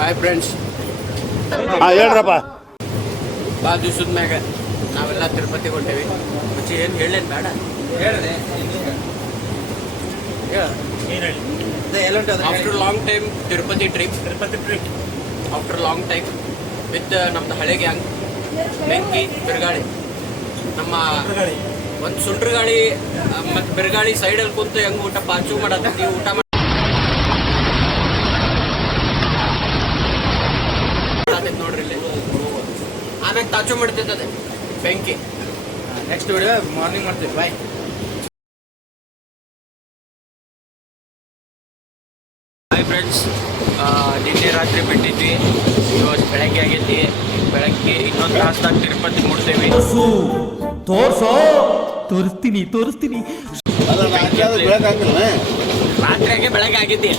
Hi friends, ಹೇಳ್ರಪ್ಪ. ಭಾಳ ದಿವ್ಸದ ಮ್ಯಾಗ ನಾವೆಲ್ಲ ತಿರುಪತಿಗೆ ಹೊಂಟೇವಿ. ಮುಂಚೆ ಏನು ಹೇಳೇನು ಬೇಡ ಹೇಳಿದೆ after long time Tirupati trip after long time with ನಮ್ದು ಹಳೆ ಗ್ಯಾಂಗ್ ಬೆಂಕಿ ಬಿರುಗಾಳಿ. ನಮ್ಮ ಒಂದು ಸುಂಟ್ರ ಗಾಳಿ ಮತ್ತು ಬಿರುಗಾಳಿ ಸೈಡಲ್ಲಿ ಕುಂತು ಹೆಂಗೆ ಊಟ ಪಾಚು ಮಾಡತ್ತೀವಿ, ಊಟ ಮಾಡತೈತೆ ನೋಡ್ರಿ ಇಲ್ಲಿ. ಆಮ್ಯಾಗ ತಾಚು ಮಾಡ್ತೈತದೆ ಬೆಂಕಿ. ನೆಕ್ಸ್ಟ್ ವಿಡಿಯೋ ಮಾರ್ನಿಂಗ್ ಮಾಡ್ತೀವಿ. ಬಾಯ್. ಹಾಯ್ ಫ್ರೆಂಡ್ಸ್, ನಿನ್ನೆ ರಾತ್ರಿ ಬಿಟ್ಟಿದ್ವಿ, ಇವತ್ತು ಬೆಳಗ್ಗೆ ಆಗೈತಿ. ಬೆಳಗ್ಗೆ ಇನ್ನೊಂದು ತಾಸ್ದಾಗ ತಿರುಪತಿ ಮುಟ್ತೇವೆ. ತೋರಿಸ್ತೀನಿ ರಾತ್ರಿಯಾಗೆ ಬೆಳಗ್ಗೆ ಆಗೈತಿ.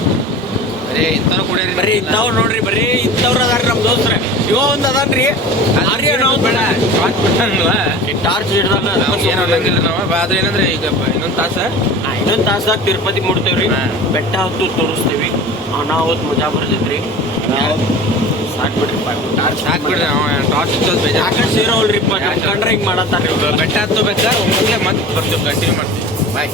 ಬರೀ ಇಂಥವ್ರು ಕುಡಿಯೋರಿ, ಬರೀ ಇಂಥವ್ರು ನೋಡ್ರಿ, ಬರೀ ಇಂಥವ್ರು ಅದಾರ ನಮ್ಮ ದೋಸ್ತ್ರ. ಇವ ಒಂದು ಅದಾನ್ರಿ, ಆರ್ಯ ನಾವು ಬೇಡ ಟಾರ್ಚ್ ಹಿಡ್ದಾನ ಏನೋ ಅನ್ನಂಗಿಲ್ಲ ನಾವು. ಆದ್ರೆ ಏನಂದ್ರೆ ಈಗ ಇನ್ನೊಂದು ತಾಸಾಗ ತಿರುಪತಿ ಮುಟ್ತೇವ್ರಿ. ಬೆಟ್ಟ ಹತ್ತು ತೋರಿಸ್ತೀವಿ. ಅನಾವತ್ ಮಜಾ ಬರ್ತೈತ್ರಿ. ಸಾಕ್ಬಿಡ್ರಿ ಟಾರ್ಚ್ ಸಾಕ್ಬಿಡ್ರಿ. ಟಾರ್ಚ್ ಆಕಡೆ ಸೇರೋಲ್ರಿಪ್ಪ, ಕಂಡ್ರೆ ಹಿಂಗೆ ಮಾಡತ್ತಾರ್ರಿ. ಬೆಟ್ಟ ಹತ್ತಬೇಕಾದ್ರೆ ಒಮ್ಮೆ ಮತ್ತೆ ಬರ್ತೀವಿ, ಕಂಟಿನ್ಯೂ ಮಾಡ್ತೀವಿ. ಬಾಯ್.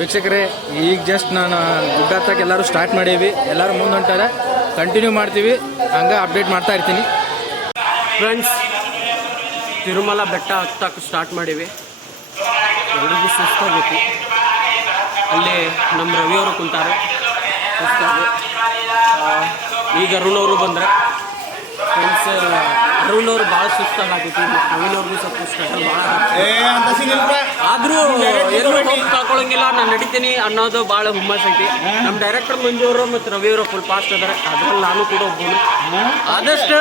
ವೀಕ್ಷಕರೇ, ಈಗ ಜಸ್ಟ್ ನಾನು ಗುಡ್ಡ ಹತ್ತಕ್ಕೆ ಎಲ್ಲರೂ ಸ್ಟಾರ್ಟ್ ಮಾಡೀವಿ. ಎಲ್ಲರೂ ಮುಂದೆ ಹೊಂಟಾರೆ, ಕಂಟಿನ್ಯೂ ಮಾಡ್ತೀವಿ. ಹಂಗೆ ಅಪ್ಡೇಟ್ ಮಾಡ್ತಾ ಇರ್ತೀನಿ. ಫ್ರೆಂಡ್ಸ್, ತಿರುಮಲ ಬೆಟ್ಟ ಹತ್ತಕ್ಕೆ ಸ್ಟಾರ್ಟ್ ಮಾಡೀವಿ. ಎಲ್ರಿಗೂ ಸುಸ್ತಾಗೈತಿ. ಅಲ್ಲಿ ನಮ್ಮ ರವಿಯವರು ಕುಂತಾರೆ ಸುಸ್ತಾಗಿ. ಈಗ ಅರುಣವರು ಬಂದರೆ ಫ್ರೆಂಡ್ಸ್, ಅರುಣವ್ರು ಭಾಳ ಸುಸ್ತಾಗೈತಿ. ಮತ್ತು ನವೀನವ್ರಿಗೂ ಸ್ವಲ್ಪ ಸ್ಪೆಷಲ್ ಭಾಳ. ಆದರೂ ಎಲ್ಲೂ ಹೋಗಿ ಕಳ್ಕೊಳಂಗಿಲ್ಲ, ನಾನು ನಡಿತೀನಿ ಅನ್ನೋದು ಭಾಳ ಹುಮ್ಮಸ್ ಐತಿ. ನಮ್ಮ ಡೈರೆಕ್ಟರ್ ಮಂಜುವರು ಮತ್ತು ರವಿಯವರು ಫುಲ್ ಫಾಸ್ಟ್ ಅದಾರೆ. ಅದ್ರಲ್ಲಿ ನಾನು ಕೂಡ ಒಬ್ಬನು. ಆದಷ್ಟು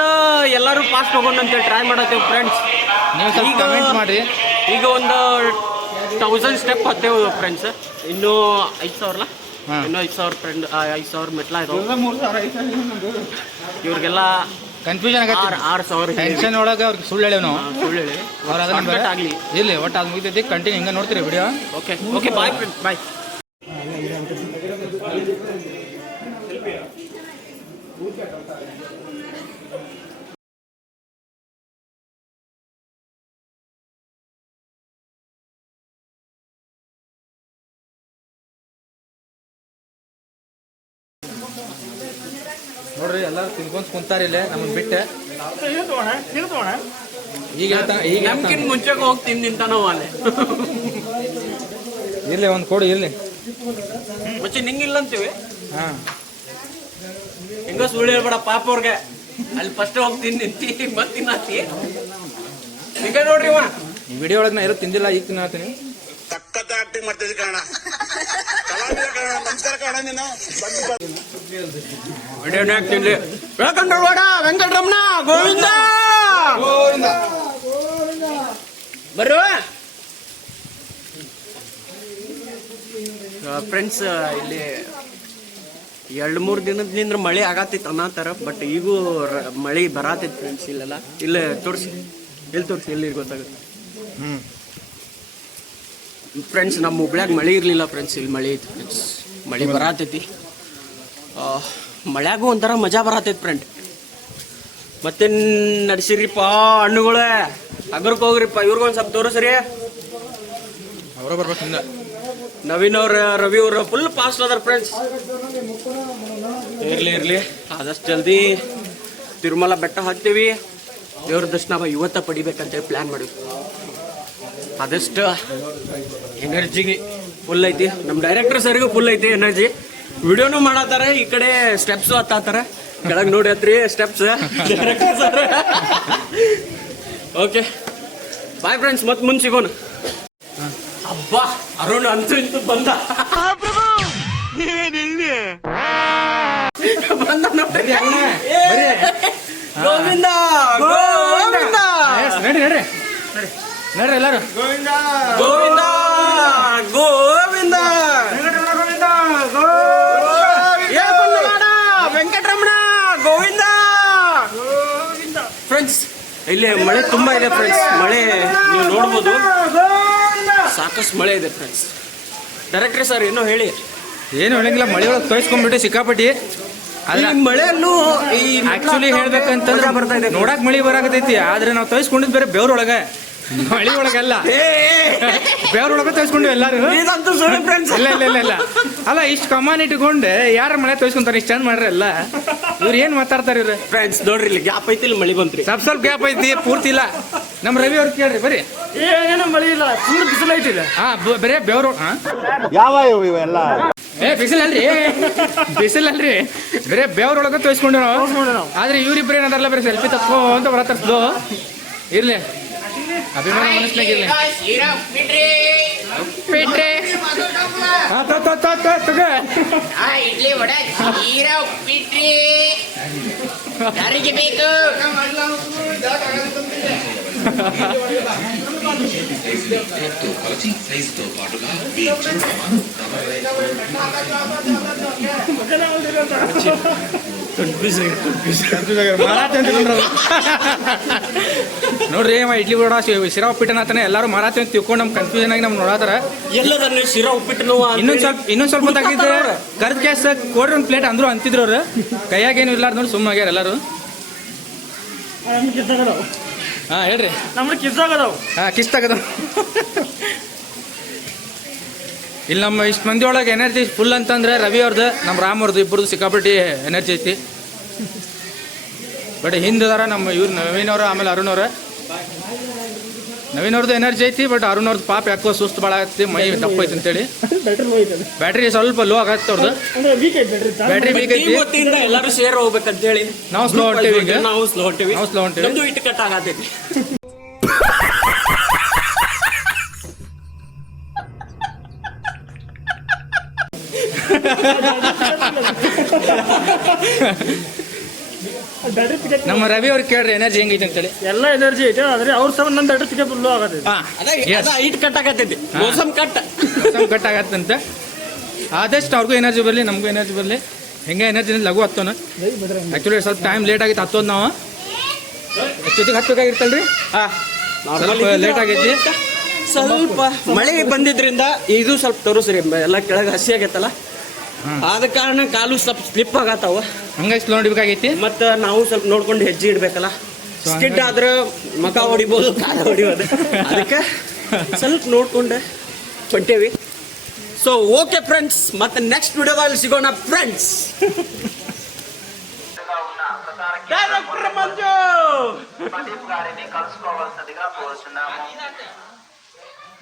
ಎಲ್ಲರೂ ಫಾಸ್ಟ್ ಹೋಗೋಣ ಅಂತೇಳಿ ಟ್ರೈ ಮಾಡತ್ತೇವೆ ಫ್ರೆಂಡ್ಸ್. ಈಗ ಕಮೆಂಟ್ ಮಾಡಿ. ಈಗ ಒಂದು 1000 ಸ್ಟೆಪ್ ಹತ್ತೇವು ಫ್ರೆಂಡ್ಸ್. ಇನ್ನೂ 5000 ಇನ್ನೂ 5000 ಫ್ರೆಂಡ್ 5000 ಮೆಟ್ಲ ಇದಾವೆ. ಇವ್ರಿಗೆಲ್ಲ ಕನ್ಫ್ಯೂಷನ್ ಆಗತ್ತೆ. 6000 ಟೆನ್ಷನ್ ಒಳಗೆ ಅವ್ರಿಗೆ ಸುಳ್ಳು ಹೇಳೇವು ನಾವು. ಸುಳ್ಳು ಹೇಳಿ ಅವ್ರು ಅದನ್ನ ಆಗಲಿ. ಇಲ್ಲಿ ಒಟ್ಟು ಅದು ಮುಗಿತೈತಿ. ಕಂಟಿನ್ಯೂ ಹಿಂಗೆ ನೋಡ್ತೀರಿ ವಿಡಿಯೋ. ಓಕೆ ಬಾಯ್ ಫ್ರೆಂಡ್ಸ್, ಬಾಯ್. ನೋಡ್ರಿ, ಎಲ್ಲರೂ ತಿನ್ಕೊಂತ ಕುಂತಾರ ಇಲ್ಲೇ ನಮ್ಮನ್ನ ಬಿಟ್ಟೆ. ಈಗ ನಮ್ಗಿಂತ ಮುಂಚೆಗೆ ಹೋಗಿ ತಿಂತಾನೋ ಅಲ್ಲೇ. ಇರ್ಲಿ ಒಂದು ಕೊಡು ಇರ್ಲಿ. ಮುಂಚೆ ನಿಂಗಿಲ್ಲ ಅಂತೀವಿ. ಹಾಂ, ಹೆಂಗೋ ಸುಳ್ಳು ಹೇಳ್ಬೇಡ ಪಾಪ ಅವ್ರಿಗೆ. ಅಲ್ಲಿ ಫಸ್ಟ್ ಹೋಗಿ ನಿಂತಿ ಮತ್ತೆ ತಿನ್ನತಿ. ಈಗ ನೋಡ್ರಿ, ಈ ವಿಡಿಯೋ ಒಳಗೆ ನಾ ಎಲ್ಲೂ ತಿಂದಿಲ್ಲ, ಈಗ ತಿನ್ನತ್ತೀನಿ. ಸಖತ್ ಆಕ್ಟಿಂಗ್ ಮಾಡ್ತಿದ್ದೆ ಕಾರಣ. ನಮಸ್ಕಾರ ಕಾರಣ. ನೀನು ವಿಡಿಯೋನ್ಯಾಗ ತಿನ್ಲಿ. ಬೆಳಕಂಡ್ರವಾಡ ವೆಂಕಟರಮಣ ಗೋವಿಂದ ಬರುವ. ಫ್ರೆಂಡ್ಸ್, ಇಲ್ಲಿ 2-3 ದಿನದಿಂದ ಮಳೆ ಆಗತ್ತಿತ್ತು ಅನ್ನತ್ತಾರ. ಬಟ್ ಈಗೂ ಮಳೆ ಬರತೈತಿ ಫ್ರೆಂಡ್ಸ್. ಇಲ್ಲೆಲ್ಲ ಇಲ್ಲೇ ತೋರಿಸಿ, ಎಲ್ಲಿ ಗೊತ್ತಾಗುತ್ತೆ ಫ್ರೆಂಡ್ಸ್. ನಮ್ಮ ಹುಬ್ಳ್ಯಾಗ ಮಳೆ ಇರಲಿಲ್ಲ ಫ್ರೆಂಡ್ಸ್, ಇಲ್ಲಿ ಮಳೆ ಐತಿ ಫ್ರೆಂಡ್ಸ್. ಮಳೆ ಬರತೈತಿ. ಮಳ್ಯಾಗೂ ಒಂಥರ ಮಜಾ ಬರತೈತಿ ಫ್ರೆಂಡ್. ಮತ್ತೆ ನಡ್ಸಿರಿಪ್ಪ ಹಣ್ಣುಗಳೇ, ಅಗ್ರಕ್ಕೆ ಹೋಗ್ರಿಪ್ಪ. ಇವ್ರಿಗೊಂದು ಸ್ವಲ್ಪ ತೋರಿಸ್ರಿ. ಅವರ ಬರ್ಬೇಕು ಹಿಂದೆ. ನವೀನ್ ಅವ್ರ ರವಿ ಅವ್ರ ಫುಲ್ ಫಾಸ್ಟ್ ಅದಾರ ಫ್ರೆಂಡ್ಸ್. ಇರ್ಲಿ ಆದಷ್ಟು ಜಲ್ದಿ ತಿರುಮಲ ಬೆಟ್ಟ ಹತ್ತೀವಿ. ದೇವ್ರ ದರ್ಶನ ಇವತ್ತ ಪಡಿಬೇಕಂತೇಳಿ ಪ್ಲ್ಯಾನ್ ಮಾಡಿವಿ. ಆದಷ್ಟು ಎನರ್ಜಿಗೆ ಫುಲ್ ಐತಿ. ನಮ್ಮ ಡೈರೆಕ್ಟರ್ ಸರಿಗೂ ಫುಲ್ ಐತಿ ಎನರ್ಜಿ. ವಿಡಿಯೋನು ಮಾಡತ್ತಾರ, ಈ ಕಡೆ ಸ್ಟೆಪ್ಸು ಹತ್ತಾರ. ಕೆಳಗೆ ನೋಡಿ ಹತ್ರಿ ಸ್ಟೆಪ್ಸ್. ಓಕೆ ಬಾಯ್ ಫ್ರೆಂಡ್ಸ್, ಮತ್ತೆ ಮುಂದೆ ಸಿಗೋಣ. ಅಬ್ಬಾ ಅರುಣ್ ಅಂತೂ ಇಂತೂ ಬಂದ ಬಂದ ನೋಡ್ರಿ. ಗೋವಿಂದ ಗೋವಿಂದ ನಡ್ರಿ ನಡ್ರಿ ನಡ್ರಿ ಎಲ್ಲಾರು ಗೋವಿಂದ ಗೋವಿಂದ ವೆಂಕಟರಮಣ ಗೋವಿಂದ. ಫ್ರೆಂಡ್ಸ್ ಇಲ್ಲಿ ಮಳೆ ತುಂಬಾ ಇದೆ ಫ್ರೆಂಡ್ಸ್. ಮಳೆ ನೀವು ನೋಡ್ಬೋದು, ಸಾಕಷ್ಟು ಮಳೆ ಇದೆ ಫ್ರೆಂಡ್ಸ್. ಡೈರೆಕ್ಟ್ರಿ ಸರ್ ಏನೋ ಹೇಳಿ. ಏನು ಹೇಳಂಗಿಲ್ಲ, ಮಳೆ ಒಳಗೆ ತೋರಿಸ್ಕೊಂಡ್ಬಿಟ್ಟು ಸಿಕ್ಕಾಪಟ್ಟಿ. ಈ ಮಳೆಯನ್ನು ಈ ಆಕ್ಚುಲಿ ಹೇಳ್ಬೇಕಂತಂದ್ರೆ ಬರ್ತಾ ಇದೆ. ನೋಡಕ್ ಮಳಿ ಬರಾಕತೈತಿ, ಆದ್ರೆ ನಾವು ತೋರಿಸ್ಕೊಂಡಿದ್ ಬೇರೆ ಬೆವ್ರೊಳಗ, ಮಳಿ ಒಳಗಲ್ಲ, ಬೆವ್ರೊಳಗ ತೋರಿಸ್ಕೊಂಡಿವಿ ಎಲ್ಲಾರು. ಇದಂತೂ ಸುಳ್ಳು ಫ್ರೆಂಡ್ಸ್. ಇಲ್ಲ ಇಲ್ಲ ಇಲ್ಲ ಇಲ್ಲ ಅಲ್ಲ, ಇಷ್ಟು ಕಮಾನ್ ಇಟ್ಕೊಂಡು ಯಾರ ಮಳೆ ತೋರಿಸ್ಕೊಂತಾರೆ, ಇಷ್ಟು ಚಂದ ಮಾಡ್ರಿ ಎಲ್ಲ. ಇವ್ರು ಏನ್ ಮಾತಾಡ್ತಾರೆ ಇವ್ರು? ಫ್ರೆಂಡ್ಸ್ ನೋಡ್ರಿ, ಇಲ್ಲಿ ಗ್ಯಾಪ್ ಐತಿ, ಇಲ್ಲಿ ಮಳಿ ಬಂತ್ರಿ. ಸ್ವಲ್ಪ ಗ್ಯಾಪ್ ಐತಿ, ಪೂರ್ತಿ ಇಲ್ಲ. ನಮ್ಮ ರವಿ ಅವ್ರು ಕೇಳ್ರಿ ಬರ್ರಿ. ಏನೋ ಮಳಿ ಇಲ್ಲ, ಫುಲ್ ಬಿಸಿಲು ಐತಿದೆ. ಹಾ ಬರೇ ಬೆವ್ರು. ಯಾವ ಇವೆಲ್ಲ ಬಿಸಿಲಲ್ರಿ, ಬಿಸಿಲಲ್ರಿ, ಬರೇ ಬೆವ್ರೊಳಗ ತೋರಿಸ್ಕೊಂಡು ನಾವು. ಆದ್ರೆ ಇವ್ರಿಬ್ರು ಏನದಾರಲ್ಲ ಬರೀ ಸೆಲ್ಫಿ ತಕ್ಕೋ ಅಂತ ಬರತ್ತಾರ ಸ್ಲೋ. ಇರ್ಲಿ, ಅಭಿಮಾನ ಮನಸ್ಸಿನಾಗ ಇರ್ಲಿ. ಉಪ್ಪಿಟ್ರೆ ಇಡ್ಲಿ ವಡೆ ಜೀರಾ ಉಪ್ಪಿಟ್ರಿ ಯಾರಿಗೆ ಬೇಕು? ನೋಡ್ರಿ ಇಡ್ಲಿ ವಡ ಶಿರಾ ಉಪ್ಪಿಟ್ಟನತಾನೆ ಎಲ್ಲಾರು ಮಾರಾತಿ ಅಂತ ತಿಳ್ಕೊಂಡು ನಮ್ ಕನ್ಫ್ಯೂಷನ್ ಆಗಿ ನಮ್ ನೋಡಾತಾರ. ಎಲ್ಲದನ್ನ ಶಿರಾ ಉಪ್ಪಿಟ್ಟು ಇನ್ನೊಂದ್ ಸ್ವಲ್ಪ ತಾಗಿದ್ರೆ ಕರ್ದ್ ಗ್ಯಾಸ್ ಕೊಡ್ರಿ ಒಂದ್ ಪ್ಲೇಟ್ ಅಂದ್ರು ಅಂತಿದ್ರು ಅವ್ರು. ಕೈಯಾಗ ಏನು ಇರ್ಲಾರ್ದ ನೋಡಿ ಸುಮ್ಮಾಗ್ಯಾರ ಎಲ್ಲಾರು. ಹಾ ಹೇಳ್ರಿ. ನಮ್ಗೆ ಕಿಸ್ ಆಗದವು. ಹಾ ಕಿಸ್ಟ್ ಆಗದವ್. ಇಲ್ಲಿ ನಮ್ಮ ಇಷ್ಟು ಮಂದಿ ಒಳಗೆ ಎನರ್ಜಿ ಫುಲ್ ಅಂತಂದ್ರೆ ರವಿ ಅವ್ರದ್ದು, ನಮ್ಮ ರಾಮ್ ಅವ್ರದ್ದು, ಇಬ್ಬರದು ಸಿಕ್ಕಾಪಟ್ಟಿ ಎನರ್ಜಿ ಐತಿ. ಬಟ್ ಹಿಂದದಾರ ನಮ್ಮ ಇವ್ರು ನವೀನ್ ಅವ್ರ, ಆಮೇಲೆ ಅರುಣ್ ಅವ್ರ. ನವೀನ್ ಅವ್ರದ್ದು ಎನರ್ಜಿ ಐತಿ, ಬಟ್ ಅರುಣ್ ಅವ್ರದ್ದು ಪಾಪ ಯಾಕೋ ಸುಸ್ತು ಭಾಳ ಆಗತ್ತೆ, ಮೈ ದಪ್ಪ ಐತಿ ಅಂತೇಳಿ. ಬ್ಯಾಟ್ರಿ ಸ್ವಲ್ಪ ಲೋ ಆಗತ್ತೆ ಅವ್ರದ್ದು, ಬ್ಯಾಟ್ರಿ ವೀಕ್ ಐತಿ. ಎಲ್ಲರೂ ಶೇರ್ ಹೋಗ್ಬೇಕಂತ ಹೇಳಿ ನಾವು ಸ್ಲೋ ಹೊಂಟೇವಿ ಈಗ. ನಾವು ಸ್ಲೋ ಹೊಂಟೇವಿ. ನಮ್ದು ಇಟ್ಟು ಕಟ್ ಆಗತೈತಿ. ನಮ್ಮ ರವಿ ಅವ್ರಿಗೆ ಕೇಳ್ರಿ ಎನರ್ಜಿ ಹೆಂಗೈತಿ ಅಂತೇಳಿ. ಎಲ್ಲ ಎನರ್ಜಿ ಐತೆ, ಆದ್ರೆ ಅವ್ರ ಸಮ ನನ್ನ ಬ್ಯಾಟ್ರಿ ಪಿಕಪ್ ಲೋ ಆಗತ್ತೆ. ಇಟ್ ಕಟ್ ಆಗತೈತಿ, ಮೋಸಮ್ ಕಟ್ ಕಟ್ ಆಗತ್ತಂತೆ. ಆದಷ್ಟು ಅವ್ರಿಗೂ ಎನರ್ಜಿ ಬರಲಿ, ನಮಗೂ ಎನರ್ಜಿ ಬರಲಿ. ಹೆಂಗೆ ಎನರ್ಜಿ ಲಘು ಹತ್ತೋಣ. ಆ್ಯಕ್ಚುಲಿ ಸ್ವಲ್ಪ ಟೈಮ್ ಲೇಟ್ ಆಗಿತ್ತು ಹತ್ತೋದು. ನಾವು ಎಷ್ಟೊತ್ತಿಗೆ ಹತ್ತಬೇಕಾಗಿರ್ತಲ್ರಿ, ಸ್ವಲ್ಪ ಲೇಟ್ ಆಗೈತಿ. ಸ್ವಲ್ಪ ಮಳೆ ಬಂದಿದ್ರಿಂದ ಇದು ಸ್ವಲ್ಪ ತೋರಿಸ್ರಿ, ಎಲ್ಲ ಕೆಳಗೆ ಹಸಿ ಆಗೈತಲ್ಲ, ಆದ ಕಾರಣ ಕಾಲು ಸ್ವಲ್ಪ ಸ್ಲಿಪ್ ಆಗತ್ತಾವ. ಹಂಗಾಗಿ ಸ್ಲೋ ಹೊಡಿಬೇಕಾಗೈತಿ. ಮತ್ತು ನಾವು ಸ್ವಲ್ಪ ನೋಡ್ಕೊಂಡು ಹೆಜ್ಜೆ ಇಡ್ಬೇಕಲ್ಲ. ಸ್ಕಿಡ್ ಆದ್ರೆ ಮಕ ಹೊಡಿಬೋದು, ಕಾಲ ಹೊಡಿಬೋದು. ಅದಕ್ಕೆ ಸ್ವಲ್ಪ ನೋಡ್ಕೊಂಡು ಹೊಂಟೇವಿ. ಸೊ ಓಕೆ ಫ್ರೆಂಡ್ಸ್, ಮತ್ತೆ ನೆಕ್ಸ್ಟ್ ವಿಡಿಯೋದಲ್ಲಿ ಸಿಗೋಣ ಫ್ರೆಂಡ್ಸ್.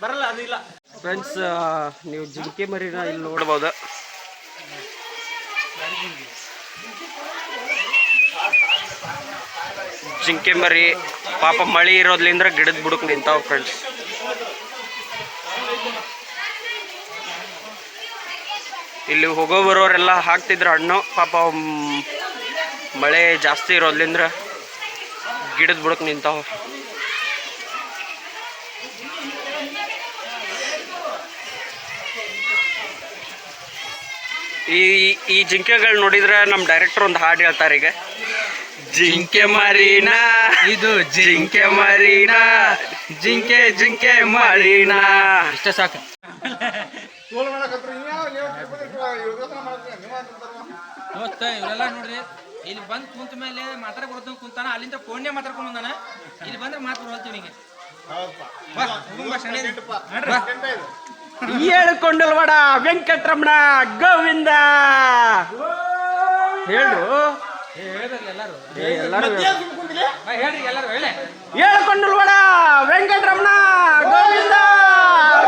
ಬರಲ್ಲ ಅದು ಇಲ್ಲ ಫ್ರೆಂಡ್ಸ್. ನೀವು ಜಿಂಕೆ ಮರಿನ ಇಲ್ಲಿ ನೋಡ್ಬೋದು. ಜಿಂಕೆ ಮರಿ ಪಾಪ ಮಳಿ ಇರೋದ್ರಿಂದ ಗಿಡದ ಬುಡಕ್ ನಿಂತಾವ ಫ್ರೆಂಡ್ಸ್. ಇಲ್ಲಿ ಹೋಗೋ ಬರೋರೆಲ್ಲ ಹಾಕ್ತಿದ್ರು ಹಣ್ಣು, ಪಾಪ ಮಳೆ ಜಾಸ್ತಿ ಇರೋದ್ರಿಂದ ಗಿಡದ ಬುಡಕ್ ನಿಂತಾವ. ಈ ಜಿಂಕೆಗಳು ನೋಡಿದ್ರೆ ನಮ್ಮ ಡೈರೆಕ್ಟರ್ ಒಂದು ಹಾಡು ಹೇಳ್ತಾರೆ ಈಗ. ಜಿಂಕೆ ಮರಿನಾ ಇದು ಜಿಂಕೆ ಮರಿನಾ, ಜಿಂಕೆ ಜಿಂಕೆ ಮರಿನಾ. ಇಷ್ಟ ಸಾಕು. ದೋಸ್ತ ಇವರೆಲ್ಲ ನೋಡ್ರಿ, ಇಲ್ಲಿ ಬಂದು ಕುಂತ ಮೇಲೆ ಮಾತಾಡಕ್ ಬರ್ತಂಗ ಕುಂತಾನ, ಅಲ್ಲಿಂದ ಫೋನ್ನೇ ಮಾತಾಡ್ಕೊಂಡ್ ಬಂದಾನ. ಇಲ್ಲಿ ಬಂದ್ರೆ ಮಾತು ಬರಲ್ತೀವಿ ನಿಮಗೆ. ಹೇಳ್ಕೊಂಡಲ್ವಾಡ ವೆಂಕಟರಮಣ ಗೋವಿಂದ ಹೇಳು. ಹೇಳ್ರಿ ಎಲ್ಲರೂ ಹೇಳಿ. ಹೇಳ್ಕೊಂಡಲ್ವಾಡ ವೆಂಕಟರಮಣ ಗೋವಿಂದ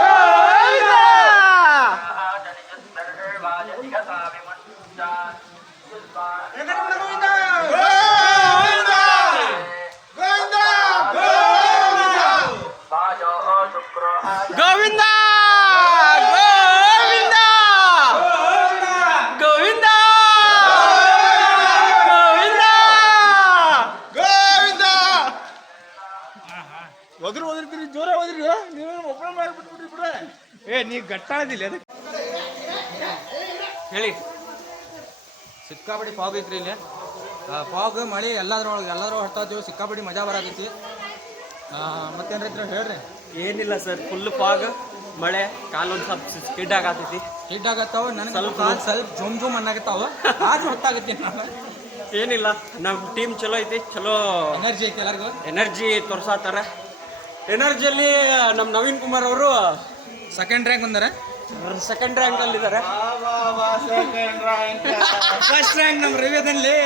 ಗೋವಿಂದ. ಗೋವಿಂದ ಏ ನೀ ಗಟ್ಟಾಳದಿಲ್ಲ ಅದಕ್ಕೆ ಹೇಳಿ. ಸಿಕ್ಕಾಪಟ್ಟಿ ಫಾಗ್ ಐತ್ರಿ ಇಲ್ಲಿ. ಫಾಗ್ ಮಳೆ ಎಲ್ಲಾದ್ರೊಳಗೆ ಹೊರ್ತಾತೀವಿ. ಸಿಕ್ಕಾಪಟ್ಟಿ ಮಜಾ ಬರತೈತಿ. ಮತ್ತೇನು ರೈತರು ಹೇಳ್ರಿ. ಏನಿಲ್ಲ ಸರ್, ಫುಲ್ ಫಾಗ್, ಮಳೆ, ಕಾಲೊಂದು ಸ್ವಲ್ಪ ಸ್ಕಿಡ್ ಆಗತೈತಿ. ಹಿಟ್ ಆಗತ್ತಾವ. ನನಗೆ ಸ್ವಲ್ಪ ಜುಮ್ ಅನ್ನಾಗತ್ತಾವ. ಆದ್ರೂ ಹೊತ್ತಾಗತ್ತೀನಿ ನಾನು. ಏನಿಲ್ಲ, ನಮ್ಮ ಟೀಮ್ ಚಲೋ ಐತಿ, ಚಲೋ ಎನರ್ಜಿ ಐತಿ ಎಲ್ಲರಿಗೂ. ಎನರ್ಜಿ ತೋರ್ಸಾತಾರ. ಎನರ್ಜಿಯಲ್ಲಿ ನಮ್ಮ ನವೀನ್ ಕುಮಾರ್ ಅವರು ಸೆಕೆಂಡ್ ರ್ಯಾಂಕ್ ಬಂದಾರ. ಸೆಕೆಂಡ್ ರ್ಯಾಂಕ್ ಅಲ್ಲಿ ಇದ್ದಾರೆ. ಫಸ್ಟ್ ರ್ಯಾಂಕ್ ನಮ್ಮ ರವಿದಲ್ಲಿ.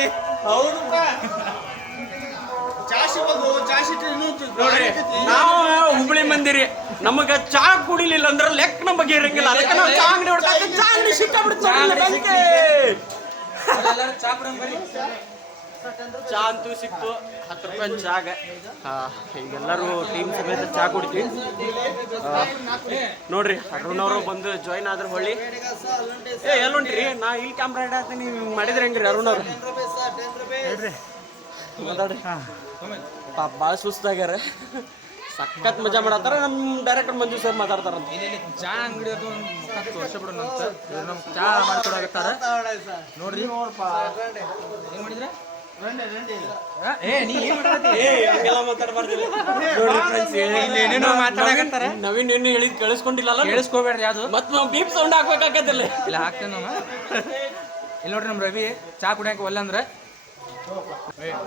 ನೋಡ್ರಿ, ನಾವು ಹುಬ್ಳಿ ಮಂದಿರಿ, ನಮಗ ಚಾ ಕುಡಿಲಿಲ್ಲ ಅಂದ್ರೆ ಲೆಕ್ಕ ನಮ್ಮ ಬಗ್ಗೆ ಇರಂಗಿಲ್ಲ. ಅದಕ್ಕೆ ನಾವು ಚಾ ಅಂಗಡಿ ಹೊಡ್ಕೊಂಡು ಚಾ ಅಂಗಡಿ ಸಿಕ್ಕಾಬಿಡ್ತೀವಿ. ಚಾ ಕುಡಿಯಂಗ್ ಬರ್ರಿ. ಚಾ ಅಂತೂ ಸಿಕ್ತು, 10 ರೂಪಾಯಿ ಚಾಗ. ಈಗೆಲ್ಲರೂ ಟೀಮ್ ಸಮೇತ ಚಾ ಕುಡಿತೀವಿ. ನೋಡ್ರಿ, ಅರುಣ್ ಅವರು ಬಂದು ಜಾಯ್ನ್ ಆದ್ರ ಹೊಳ್ಳಿ. ಎಲ್ಲೊಂಟ್ರಿ, ನಾ ಇಲ್ಲಿ ಕ್ಯಾಮ್ರಾ ಇಡತ್ತೀನಿ, ನೀವು ಮಾಡಿದ್ರಿ ಹೆಂಗ್ರಿ ಅರುಣ್ ಅವ್ರು? ಹೇಳ್ರಿ, ಮಾತಾಡ್ರಿ. ಪಾಪ ಭಾಳ ಸುಸ್ತಾಗ್ಯಾರ, ಸಖತ್ ಮಜಾ ಮಾಡತ್ತಾರ. ನಮ್ಮ ಡೈರೆಕ್ಟರ್ ಮಂಜು ಸರ್ ಮಾತಾಡ್ತಾರಂತ. ಇಲ್ಲಿ ಚಾ ಅಂಗಡಿ ಅದು ಒಂದು ವರ್ಷ ಬಿಡೋಣಂತ ಇವ್ರು ನಮ್ಗೆ ಚಾ ಮಾಡ್ಕೊಡಾಗತ್ತಾರ. ನೋಡ್ರಿ ಏನ್ ಮಾಡಿದ್ರ? ನವೀನ್ ಏನು ಹೇಳಿದ್ ಕೇಳಿಸ್ಕೊಂಡಿಲ್ಲ, ಕೇಳಿಸ್ಕೋಬೇಡ್ರಿ. ಯಾವ್ದು ಮತ್ ನಾವು ಬೀಪ್ ಸೌಂಡ್ ಹಾಕ್ಬೇಕಾಗತ್ತಿಲ್ಲ. ಇಲ್ಲ ಹಾಕ್ತೇವೆ ನಾವು. ಇಲ್ಲಿ ನೋಡ್ರಿ ನಮ್ಮ ರವಿ ಚಾ ಕುಡಿಯಕ್ಕೆ ಒಲ್ಲ ಅಂದ್ರೆ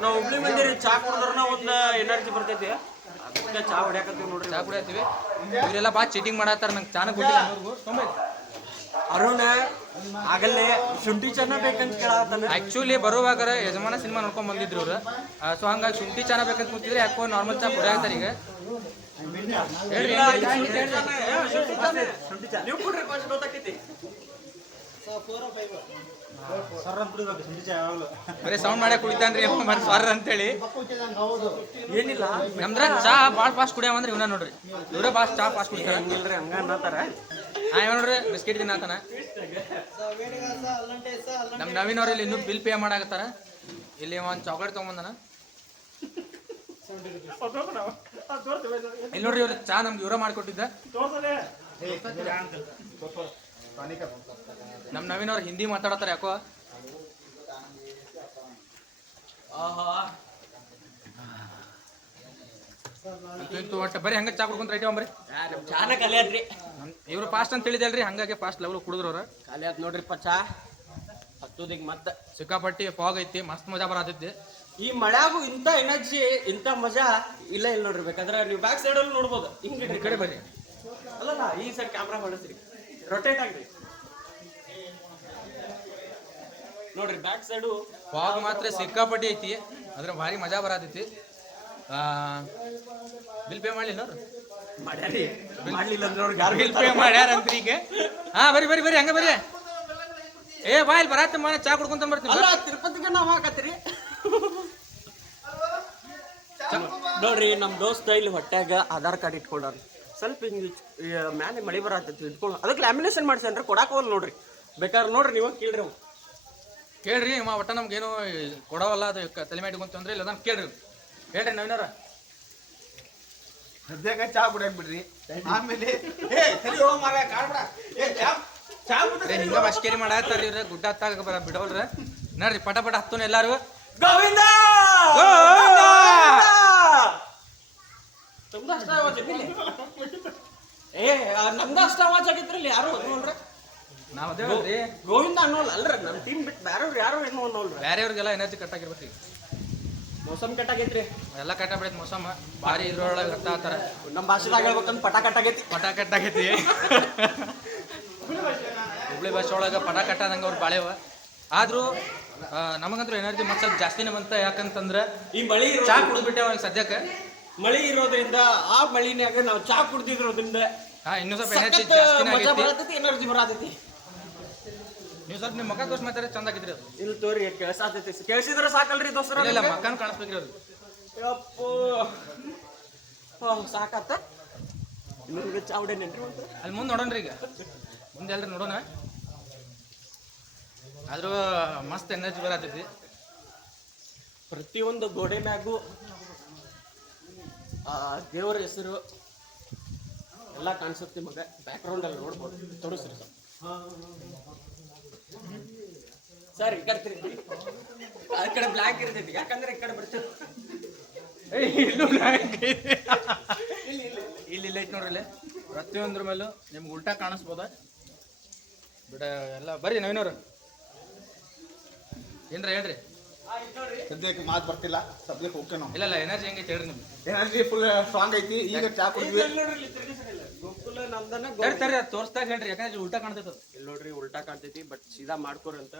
ನಾವು ಹುಬ್ಳಿ ಮಂದಿರಿ ಚಾ ಕುಡಿದ್ರ ಒಂದು ಎನರ್ಜಿ ಬರ್ತೈತಿ. ಅದಕ್ಕೆ ಚಾ ಹೊಡ್ಯಾಕತ್ತೀವಿ ನೋಡ್ರಿ. ಚಾ ಕುಡಿಯತ್ತೀವಿ. ಇವರೆಲ್ಲ ಬಾ ಚೀಟಿಂಗ್ ಮಾಡತ್ತಾರ. ನಂಗೆ ಚಾನ ಕೊಟ್ಟಿಲ್ಲ. ಅರುಣ ಆಗಲ್ಲೇ ಶುಂಠಿ ಚಾನ ಬೇಕಂತ ಕೇಳತ್ತಾನ. ಆಕ್ಚುಲಿ ಬರುವಾಗ ಯಜಮಾನ ಸಿನಿಮಾ ನೋಡ್ಕೊಂಡ್ ಬಂದಿದ್ರು ಅವ್ರು. ಸೊ ಹಂಗಾಗಿ ಶುಂಠಿ ಚಾನ ಬೇಕಂತ ಕೂತಿದ್ರೆ ಯಾಕೋ ನಾರ್ಮಲ್ ಚಾ ಕುಡಿಯಾಕ್ತಾರ. ಈಗ ನೀವು ಕೊಡ್ರಿ, ಫಸ್ಟ್ ಗೊತ್ತಾಕೈತಿ. ಬರೀ ಸೌಂಡ್ ಮಾಡಕ್ ಕುಡಿತಾನ್ರಿ ಸ್ವರ್ ಅಂತೇಳಿ. ಏನಿಲ್ಲ, ನಮ್ದ್ರ ಚಾ ಭಾಳ ಫಾಸ್ಟ್ ಕುಡಿಯವ ಅಂದ್ರೆ ಇವನ ನೋಡ್ರಿ. ಇವರೇ ಚಾ ಫಾಸ್ಟ್ ಕುಡಿತಾರ. ಹಂಗಿಲ್ರಿ, ಹಂಗ ಅನ್ನತಾರ. ನೋಡ್ರಿ ಬಿಸ್ಕಿಟ್ ತಿನ್ನತಾನ. ನಮ್ ನವೀನ್ ಅವ್ರ ಇಲ್ಲಿ ಇನ್ನೂ ಬಿಲ್ ಪೇ ಮಾಡಾಕತ್ತಾರ. ಇಲ್ಲಿ ಒಂದ್ ಚಾಕ್ಲೇಟ್ ತಗೊಂಬಂದನ. ಇಲ್ಲಿ ನೋಡ್ರಿ, ಇವ್ರ ಚಾ ನಮ್ಗೆ ಇವರ ಮಾಡ್ಕೊಟ್ಟಿದ್ದ. ನಮ್ ನವೀನ್ ಅವ್ರ ಹಿಂದಿ ಮಾತಾಡತ್ತಾರ ಯಾಕೋ. ಒಟ್ಟು ಬರೀ ಹಂಗ ಚಾ ಕುಡ್ಕೊಂತ ರೈಟ್ ಬರ್ರಿ. ಚಾನ ಖಾಲಿ ಆದ್ರಿ. ಇವ್ರು ಫಾಸ್ಟ್ ಅಂತ ತಿಳಿದಲ್ರಿ, ಹಂಗಾಗಿ ಫಾಸ್ಟ್ ಲೆವೆಲ್ ಕುಡಿದ್ರು ಅವ್ರ. ಖಾಲಿ ಆತ್ ನೋಡ್ರಿಪ್ಪ ಚಾ. ಹತ್ತುದಿಗ್ ಮತ್ತ ಸಿಕ್ಕಾಪಟ್ಟಿ ಫಾಗ್ ಐತಿ, ಮಸ್ತ್ ಮಜಾ ಬರತೈತಿ. ಈ ಮಳ್ಯಾಗು ಇಂಥ ಎನರ್ಜಿ, ಇಂಥ ಮಜಾ ಇಲ್ಲ ನೋಡ್ರಿ. ಬೇಕಾದ್ರೆ ನೀವು ಬ್ಯಾಕ್ ಸೈಡ್ ಅಲ್ಲಿ ನೋಡ್ಬೋದು. ಹಿಂಗೆ ಈ ಕಡೆ ಬರ್ರಿ. ಅಲ್ಲ, ಈ ಸೈಡ್ ಕ್ಯಾಮ್ರಾ ಹೊಡೆಸ್ರಿ, ರೊಟೇಟ್ ಆಗ್ರಿ. ನೋಡ್ರಿ ಬ್ಯಾಕ್ ಸೈಡು ಫಾಗ್ ಮಾತ್ರ ಸಿಕ್ಕಾಪಟ್ಟಿ ಐತಿ. ಅದ್ರ ಭಾರಿ ಮಜಾ ಬರತೈತಿ. ಬಿಲ್ ಪೇ ಮಾಡ್ಲಿಲ್ಲ ಅವ್ರು? ಮಾಡ್ಯಾರಿ. ಮಾಡ್ಲಿಲ್ಲ ಅಂದ್ರೆ ಅವ್ರಿಗೆ ಯಾರು ಬಿಲ್ ಪೇ ಮಾಡ್ಯಾರಂತ್ರಿ ಈಗ. ಬರ್ರಿ ಬರ್ರಿ ಬರ್ರಿ, ಹಂಗ ಬರ್ರಿ. ಬಾ ಇಲ್ಲಿ ಬರತ್ತ ಮನೆ ಚಾ ಕುಡ್ಕೊಂತ ಬರ್ತೀನಿ. ಅಲ್ಲ, ತಿರುಪತಿಗೆ ನಾವ್ ಹಾಕತ್ತೀರಿ. ನೋಡ್ರಿ, ನಮ್ ದೋಸ್ತ ಇಲ್ಲಿ ಹೊಟ್ಯಾಗ ಆಧಾರ್ ಕಾರ್ಡ್ ಇಟ್ಕೊಂಡ್ರ. ಸ್ವಲ್ಪ ಹಿಂಗ ಮ್ಯಾಲೆ ಮಳಿ ಬರತ್ತೈತಿ, ಇಟ್ಕೊಂಡು ಅದಕ್ಕೆ ಲ್ಯಾಮಿನೇಷನ್ ಮಾಡ್ಸೇನ್ರಿ, ಕೊಡಾಕ ಹೋಲ್ ನೋಡ್ರಿ. ಬೇಕಾದ್ರೆ ನೋಡ್ರಿ, ನೀವು ಕೇಳ್ರಿ. ಅವ್ ಕೇಳ್ರಿ ಒಟ್ಟ ನಮ್ಗೇನು ಕೊಡವಲ್ಲ, ಅದು ತಲೆ ಮಾಡಿ ಅಂದ್ರೆ ಇಲ್ಲ ನಾನು ಕೇಳ್ರಿ. ಹೇಳ್ರಿ ನವೀನವ್ರ. ಸದ್ಯಕ್ಕೆ ಚಾ ಕುಡಿಯಕ್ ಬಿಡ್ರಿ. ಆಮೇಲೆ ಹಿಂಗ ಮಸ್ಕೇರಿ ಮಾಡತ್ತಾರ ಇವ್ರ. ಗುಡ್ಡ ಹತ್ತಾಗ ಬಿಡವಲ್ರ. ನೋಡ್ರಿ ಪಟ ಪಟ ಹತ್ತೋನ್ ಎಲ್ಲಾರು. ಗೋವಿಂದ ನಮ್ದ ಅಷ್ಟ ಆವಾಜ್ ಆಗಿದ್ರಿ ಯಾರು ನೋಡ್ರಿ. ನಾವ್ ಅದೇ ಹೇಳ್ರಿ, ಗೋವಿಂದ ಅನ್ನೋಲ್ಲ ಅಲ್ರಿ. ನಮ್ ಟೀಮ್ ಬಿಟ್ಟು ಬೇರೆಯವ್ರು ಯಾರು ಏನು ಅನ್ನೋಲ್ರಿ. ಬೇರೆಯವ್ರಿಗೆಲ್ಲ ಎನರ್ಜಿ ಕಟ್ಟಾಗಿರ್ಬೇಕು. ಮೋಸಮ್ ಕಟ್ಟಾಗೈತ್ರಿ, ಎಲ್ಲ ಕಟ್ಟ ಬಿಡೈತಿ. ಮೋಸಮ್ ಭಾರಿ ಇದ್ರೊಳಗೆ ಹತ್ತಾತಾರ. ನಮ್ಮ ಭಾಷೆದಾಗ ಹೇಳ್ಬೇಕಂತ ಪಟ ಕಟ್ಟಾಗೈತಿ. ಪಟ ಕಟ್ಟಾಗೈತಿ. ಹುಬ್ಳಿ ಭಾಷೆ ಒಳಗೆ ಪಟ ಕಟ್ಟದಂಗ ಅವ್ರು ಬಾಳೆವ. ಆದ್ರೂ ನಮಗಂತೂ ಎನರ್ಜಿ ಮತ್ತೆ ಸ್ವಲ್ಪ ಜಾಸ್ತಿನೇ ಬಂತ. ಯಾಕಂತಂದ್ರ ಈ ಮಳಿ ಚಾ ಕುಡಿದ್ಬಿಟ್ಟೆ ಸದ್ಯಕ್ಕೆ. ಮಳಿ ಇರೋದ್ರಿಂದ, ಆ ಮಳಿನ್ಯಾಗ ನಾವು ಚಾ ಕುಡ್ದಿದ್ರೋದ್ರಿಂದ ಇನ್ನೂ ಸ್ವಲ್ಪ ಎನರ್ಜಿ ಜಾಸ್ತಿನೇ ಆಗೈತಿ. ಎನರ್ಜಿ ಬರತೈತಿ. ನೀವು ಸ್ವಲ್ಪ ನಿಮ್ಮ ಮಕ್ಕ ತೋರ್ಸಿ ಮಾತಾಡಿ ಚಂದ ಆಗಿದ್ರಿ. ಅದು ಇಲ್ಲಿ ತೋರಿ ಕೇಳಿಸತೈತಿ. ಕೇಳಿಸಿದ್ರೆ ಸಾಕಲ್ರಿ ದೋಸ್ತರ? ಇಲ್ಲ, ಮಕ್ಕನ ಕಾಣಿಸ್ಬೇಕ್ರಿ ಅದು. ಯಪ್ಪೋ, ಸಾಕತ್ತ. ಇವ್ರಿಗೆ ಚಾವಡೇನೇನ್ರಿ ಅಲ್ಲಿ ಮುಂದೆ ನೋಡೋಣ್ರಿ. ಈಗ ಮುಂದೆ ಎಲ್ರಿ ನೋಡೋಣ. ಆದ್ರೂ ಮಸ್ತ್ ಎನರ್ಜಿ ಬರತೈತಿ. ಪ್ರತಿಯೊಂದು ಗೋಡೆ ಮ್ಯಾಗೂ ದೇವರ ಹೆಸರು, ಎಲ್ಲ ಕಾಣಿಸುತ್ತೆ ನಿಮಗೆ ಬ್ಯಾಕ್ಗ್ರೌಂಡಲ್ಲಿ ನೋಡ್ಬೋದು. ತೋರಿಸ್ರಿ ಸರ್ ಈ ಕಡೆ ತಿರುಗಿ. ಆ ಕಡೆ ಬ್ಲ್ಯಾಕ್ ಇರ್ತೈತಿ ಯಾಕಂದ್ರೆ ಈ ಕಡೆ ಬರ್ತೀವಿ. ಇಲ್ಲಿ ಲೈಟ್ ನೋಡ್ರಿ ಇಲ್ಲಿ ಪ್ರತಿಯೊಂದ್ರ ಮೇಲೂ ನಿಮ್ಗೆ ಉಲ್ಟಾ ಕಾಣಿಸ್ಬೋದ ಬಟ್ ಎಲ್ಲ ಬರ್ರಿ ನವೀನವ್ರು ಏನ್ರ ಹೇಳ್ರಿ. ಸದ್ಯಕ್ಕೆ ಮಾತು ಬರ್ತಿಲ್ಲ, ಸದ್ಯಕ್ಕೆ ಓಕೆ ನಾವು. ಇಲ್ಲ ಎನರ್ಜಿ ಹೆಂಗೈತೆ ಹೇಳ್ರಿ ನಿಮ್ಗೆ. ಎನರ್ಜಿ ಫುಲ್ ಸ್ಟ್ರಾಂಗ್ ಐತಿ. ಈಗ ಚಾ ಕುಡಿದ್ವಿ. ಗೋಕುಲ ನಂದನ ತರ್ರಿ ತೋರಿಸ್ದಾಗ ಹೇಳ್ರಿ ಯಾಕಂದ್ರೆ ಉಲ್ಟಾ ಕಾಣ್ತೈತೆ. ಇಲ್ಲಿ ನೋಡ್ರಿ ಉಲ್ಟಾ ಕಾಣ್ತೈತಿ ಬಟ್ ಸೀದಾ ಮಾಡ್ಕೊರಿ ಅಂತ.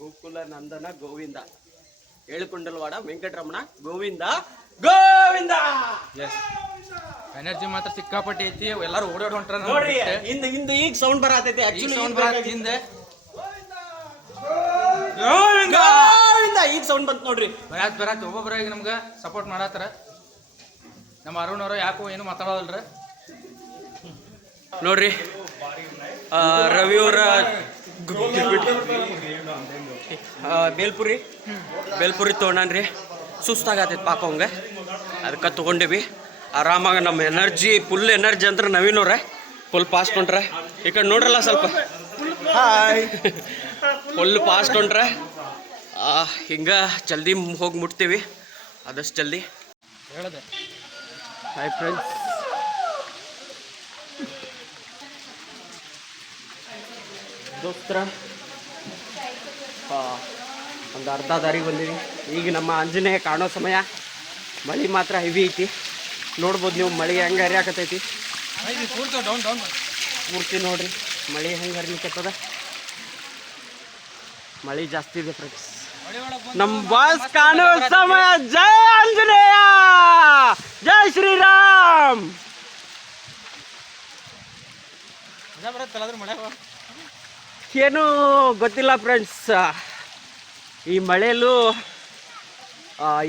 ಗೋಕುಲ ನಂದನ ಗೋವಿಂದ ಏಳುಕೊಂಡಲವಾಡ ವೆಂಕಟರಮಣ ಗೋವಿಂದ ಗೋವಿಂದ. ಎನರ್ಜಿ ಮಾತ್ರ ಸಿಕ್ಕಾಪಟ್ಟೆ ಐತಿ. ಎಲ್ಲಾರು ಓಡಾಡ್ ಹೊಂಟ್ರ ನೋಡ್ರಿ ಹಿಂದ ಈಗ ಸೌಂಡ್ ಬರತೈತಿ. ಸೌಂಡ್ ಬರತ್ತೆ ಹಿಂದೆ ಗೋವಿಂದ ಈಗ ಸೌಂಡ್ ಬಂತು ನೋಡ್ರಿ. ಬರಾತ್ ಒಬ್ಬೊಬ್ಬರಾಗಿ ನಮ್ಗೆ ಸಪೋರ್ಟ್ ಮಾಡತ್ತಾರ. ನಮ್ಮ ಅರುಣ್ ಅವರು ಯಾಕೋ ಏನು ಮಾತಾಡೋದಲ್ರಿ ನೋಡ್ರಿ. ರವಿಯವರ ಬೇಲ್ಪುರಿ ತೊಗೊಂಡ್ರಿ. ಸುಸ್ತಾಗತೈತಿ ಪಾಪ ಅವಂಗ, ಅದಕ್ಕೆ ತೊಗೊಂಡಿವಿ. ಆರಾಮಾಗ ನಮ್ಮ ಎನರ್ಜಿ ಫುಲ್ ಎನರ್ಜಿ ಅಂದ್ರೆ ನವೀನವ್ರೆ ಫುಲ್ ಫಾಸ್ಟ್ ಹೊಂಟ್ರೆ. ಈ ಕಡೆ ನೋಡ್ರಲ್ಲ ಸ್ವಲ್ಪ ಫುಲ್ ಫಾಸ್ಟ್ ಹೊಂಟ್ರೆ ಹಿಂಗೆ ಜಲ್ದಿ ಹೋಗಿ ಮುಟ್ತೀವಿ ಆದಷ್ಟು ಜಲ್ದಿ. ಹೇಳದೆ ಹಾಯ್ ಫ್ರೆಂಡ್ಸ್, ದೋಸ್ತರ ಒಂದು ಅರ್ಧ ದಾರಿಗೆ ಬಂದೀವಿ. ಈಗ ನಮ್ಮ ಆಂಜನೇಯ ಕಾಣೋ ಸಮಯ. ಮಳೆ ಮಾತ್ರ ಹೆವಿ ಐತಿ, ನೋಡ್ಬೋದು ನೀವು ಮಳೆ ಹೆಂಗೆ ಹರಿಯಾಕತೈತಿ. ಪೂರ್ತಿ ನೋಡ್ರಿ ಮಳೆ ಹೆಂಗೆ ಹರಿಲಿಕ್ಕತ್ತದ. ಮಳೆ ಜಾಸ್ತಿ ಇದೆ ಫ್ರೆಂಡ್ಸ್. ನಮ್ಮ ಬಾಸ್ ಕಾಣೋ ಸಮಯ. ಜೈ ಆಂಜನೇಯ, ಜೈ ಶ್ರೀರಾಮ್. ಏನೂ ಗೊತ್ತಿಲ್ಲ ಫ್ರೆಂಡ್ಸ್, ಈ ಮಳೆಯಲ್ಲೂ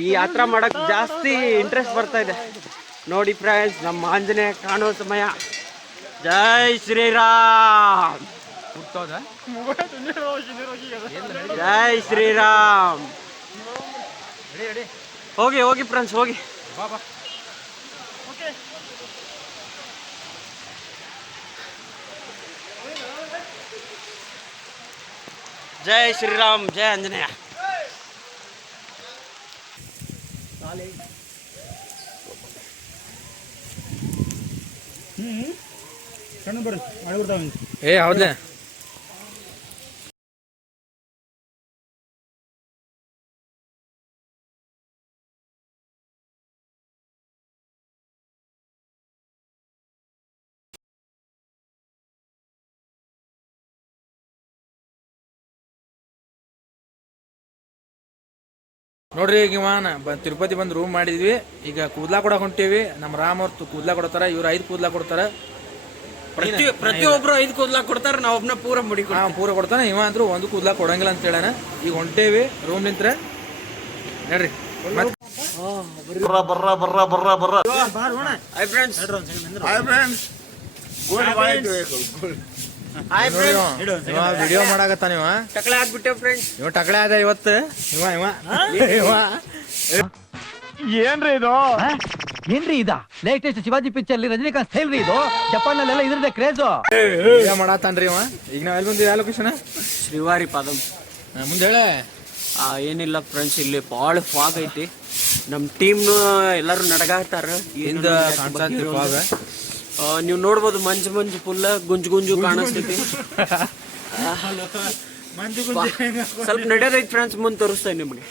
ಈ ಯಾತ್ರಾ ಮಾಡಕ್ಕೆ ಜಾಸ್ತಿ ಇಂಟ್ರೆಸ್ಟ್ ಬರ್ತಾ ಇದೆ. ನೋಡಿ ಫ್ರೆಂಡ್ಸ್, ನಮ್ಮ ಆಂಜನೇಯ ಕಾಣೋ ಸಮಯ. ಜೈ ಶ್ರೀರಾಮ್, ಜೈ ಶ್ರೀರಾಮ್. ಹೋಗಿ ಹೋಗಿ ಫ್ರೆಂಡ್ಸ್ ಹೋಗಿ. ಜೈ ಶ್ರೀರಾಮ್, ಜೈ ಆಂಜನೇಯ. ಏ ಹೌದೇ ನೋಡ್ರಿ. ಈಗ ತಿರುಪತಿ ಬಂದು ರೂಮ್ ಮಾಡಿದ್ವಿ. ಈಗ ಕೂದ್ಲಾ ಕೊಡಕ್ ಹೊಂಟೀವಿ. ನಮ್ಮ ರಾಮ್ ಅವ್ರು ಕೂದ್ಲಾ ಕೊಡ್ತಾರ, ಇವ್ರು 5 ಕೂದ್ಲಾ ಕೊಡ್ತಾರ. ಪ್ರತಿಯೊಬ್ರು 5 ಕೂದ್ಲಾ ಕೊಡ್ತಾರ, ನಾವು ಒಬ್ಬನ ಪೂರ ಮುಡಿ ಪೂರ ಕೊಡ್ತಾನೆ. ಇವ ಅಂದ್ರು 1 ಕೂದ್ಲಾ ಕೊಡಂಗಿಲ್ಲ ಅಂತ ಹೇಳಾನ. ಈಗ ಹೊಂಟೇವಿ ರೂಮ್ ನಿಂತ್ರೆ ನೋಡ್ರಿ. ವಿಡಿಯೋ ಮಾಡಾಕತ್ತಾನ ಇವ. ಟಕಳೆ ಆಗ್ಬಿಟ್ಟೆ ಫ್ರೆಂಡ್ಸ್. ಇವ ಟಕಳೆ ಅದ ಇವತ್ತು. ಏನ್ರಿ ಇದು? ಏನ್ರಿ ಇದ latest Shivaji picture Rajinikanth style ರೀ ಇದು. ಜಪಾನ್ ನಲ್ಲೆಲ್ಲ ಇದ್ರದೇ ಕ್ರೇಜ್. ವಿಡಿಯೋ ಮಾಡತ್ತಾನ್ರಿ ಇವ. ಈಗ ನಾವ್ ಎಲ್ಲಿ ಬಂದಿವಿ? ಯಾವ ಲೊಕೇಶನ್? ಶ್ರೀವಾರಿ ಪಾದಂ. ಮುಂದೆ ಹೇಳ. ಏನಿಲ್ಲ ಫ್ರೆಂಡ್ಸ್, ಇಲ್ಲಿ ಭಾಳ ಫಾಗ್ ಐತಿ. ನಮ್ಮ ಟೀಮ್ ಎಲ್ಲರೂ ನಡಗಾಡ್ತಾರ. ನೀವು ನೋಡ್ಬೋದು ಮಂಜು ಫುಲ್ ಗುಂಜು ಕಾಣಿಸ್ತೈತಿ. ಸ್ವಲ್ಪ ನಡೆಯೋದೈತಿ ಫ್ರೆಂಡ್ಸ್, ಮುಂದೆ ತೋರಿಸ್ತೇನೆ ನಿಮಗೆ.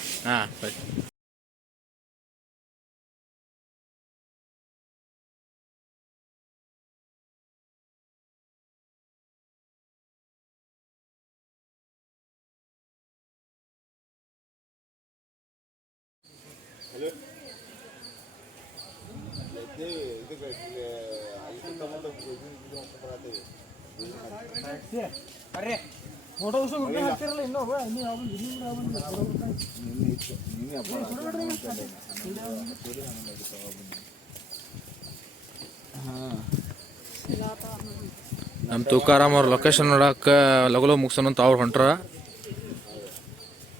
ನಮ್ಮ ತೂಕಾರಾಮ್ ಅವ್ರ ಲೊಕೇಶನ್ ನೋಡಕ್ಕೆ ಲಗು ಮುಗಿಸೋಣ ಅಂತ ಅವ್ರು ಹೊಂಟ್ರ.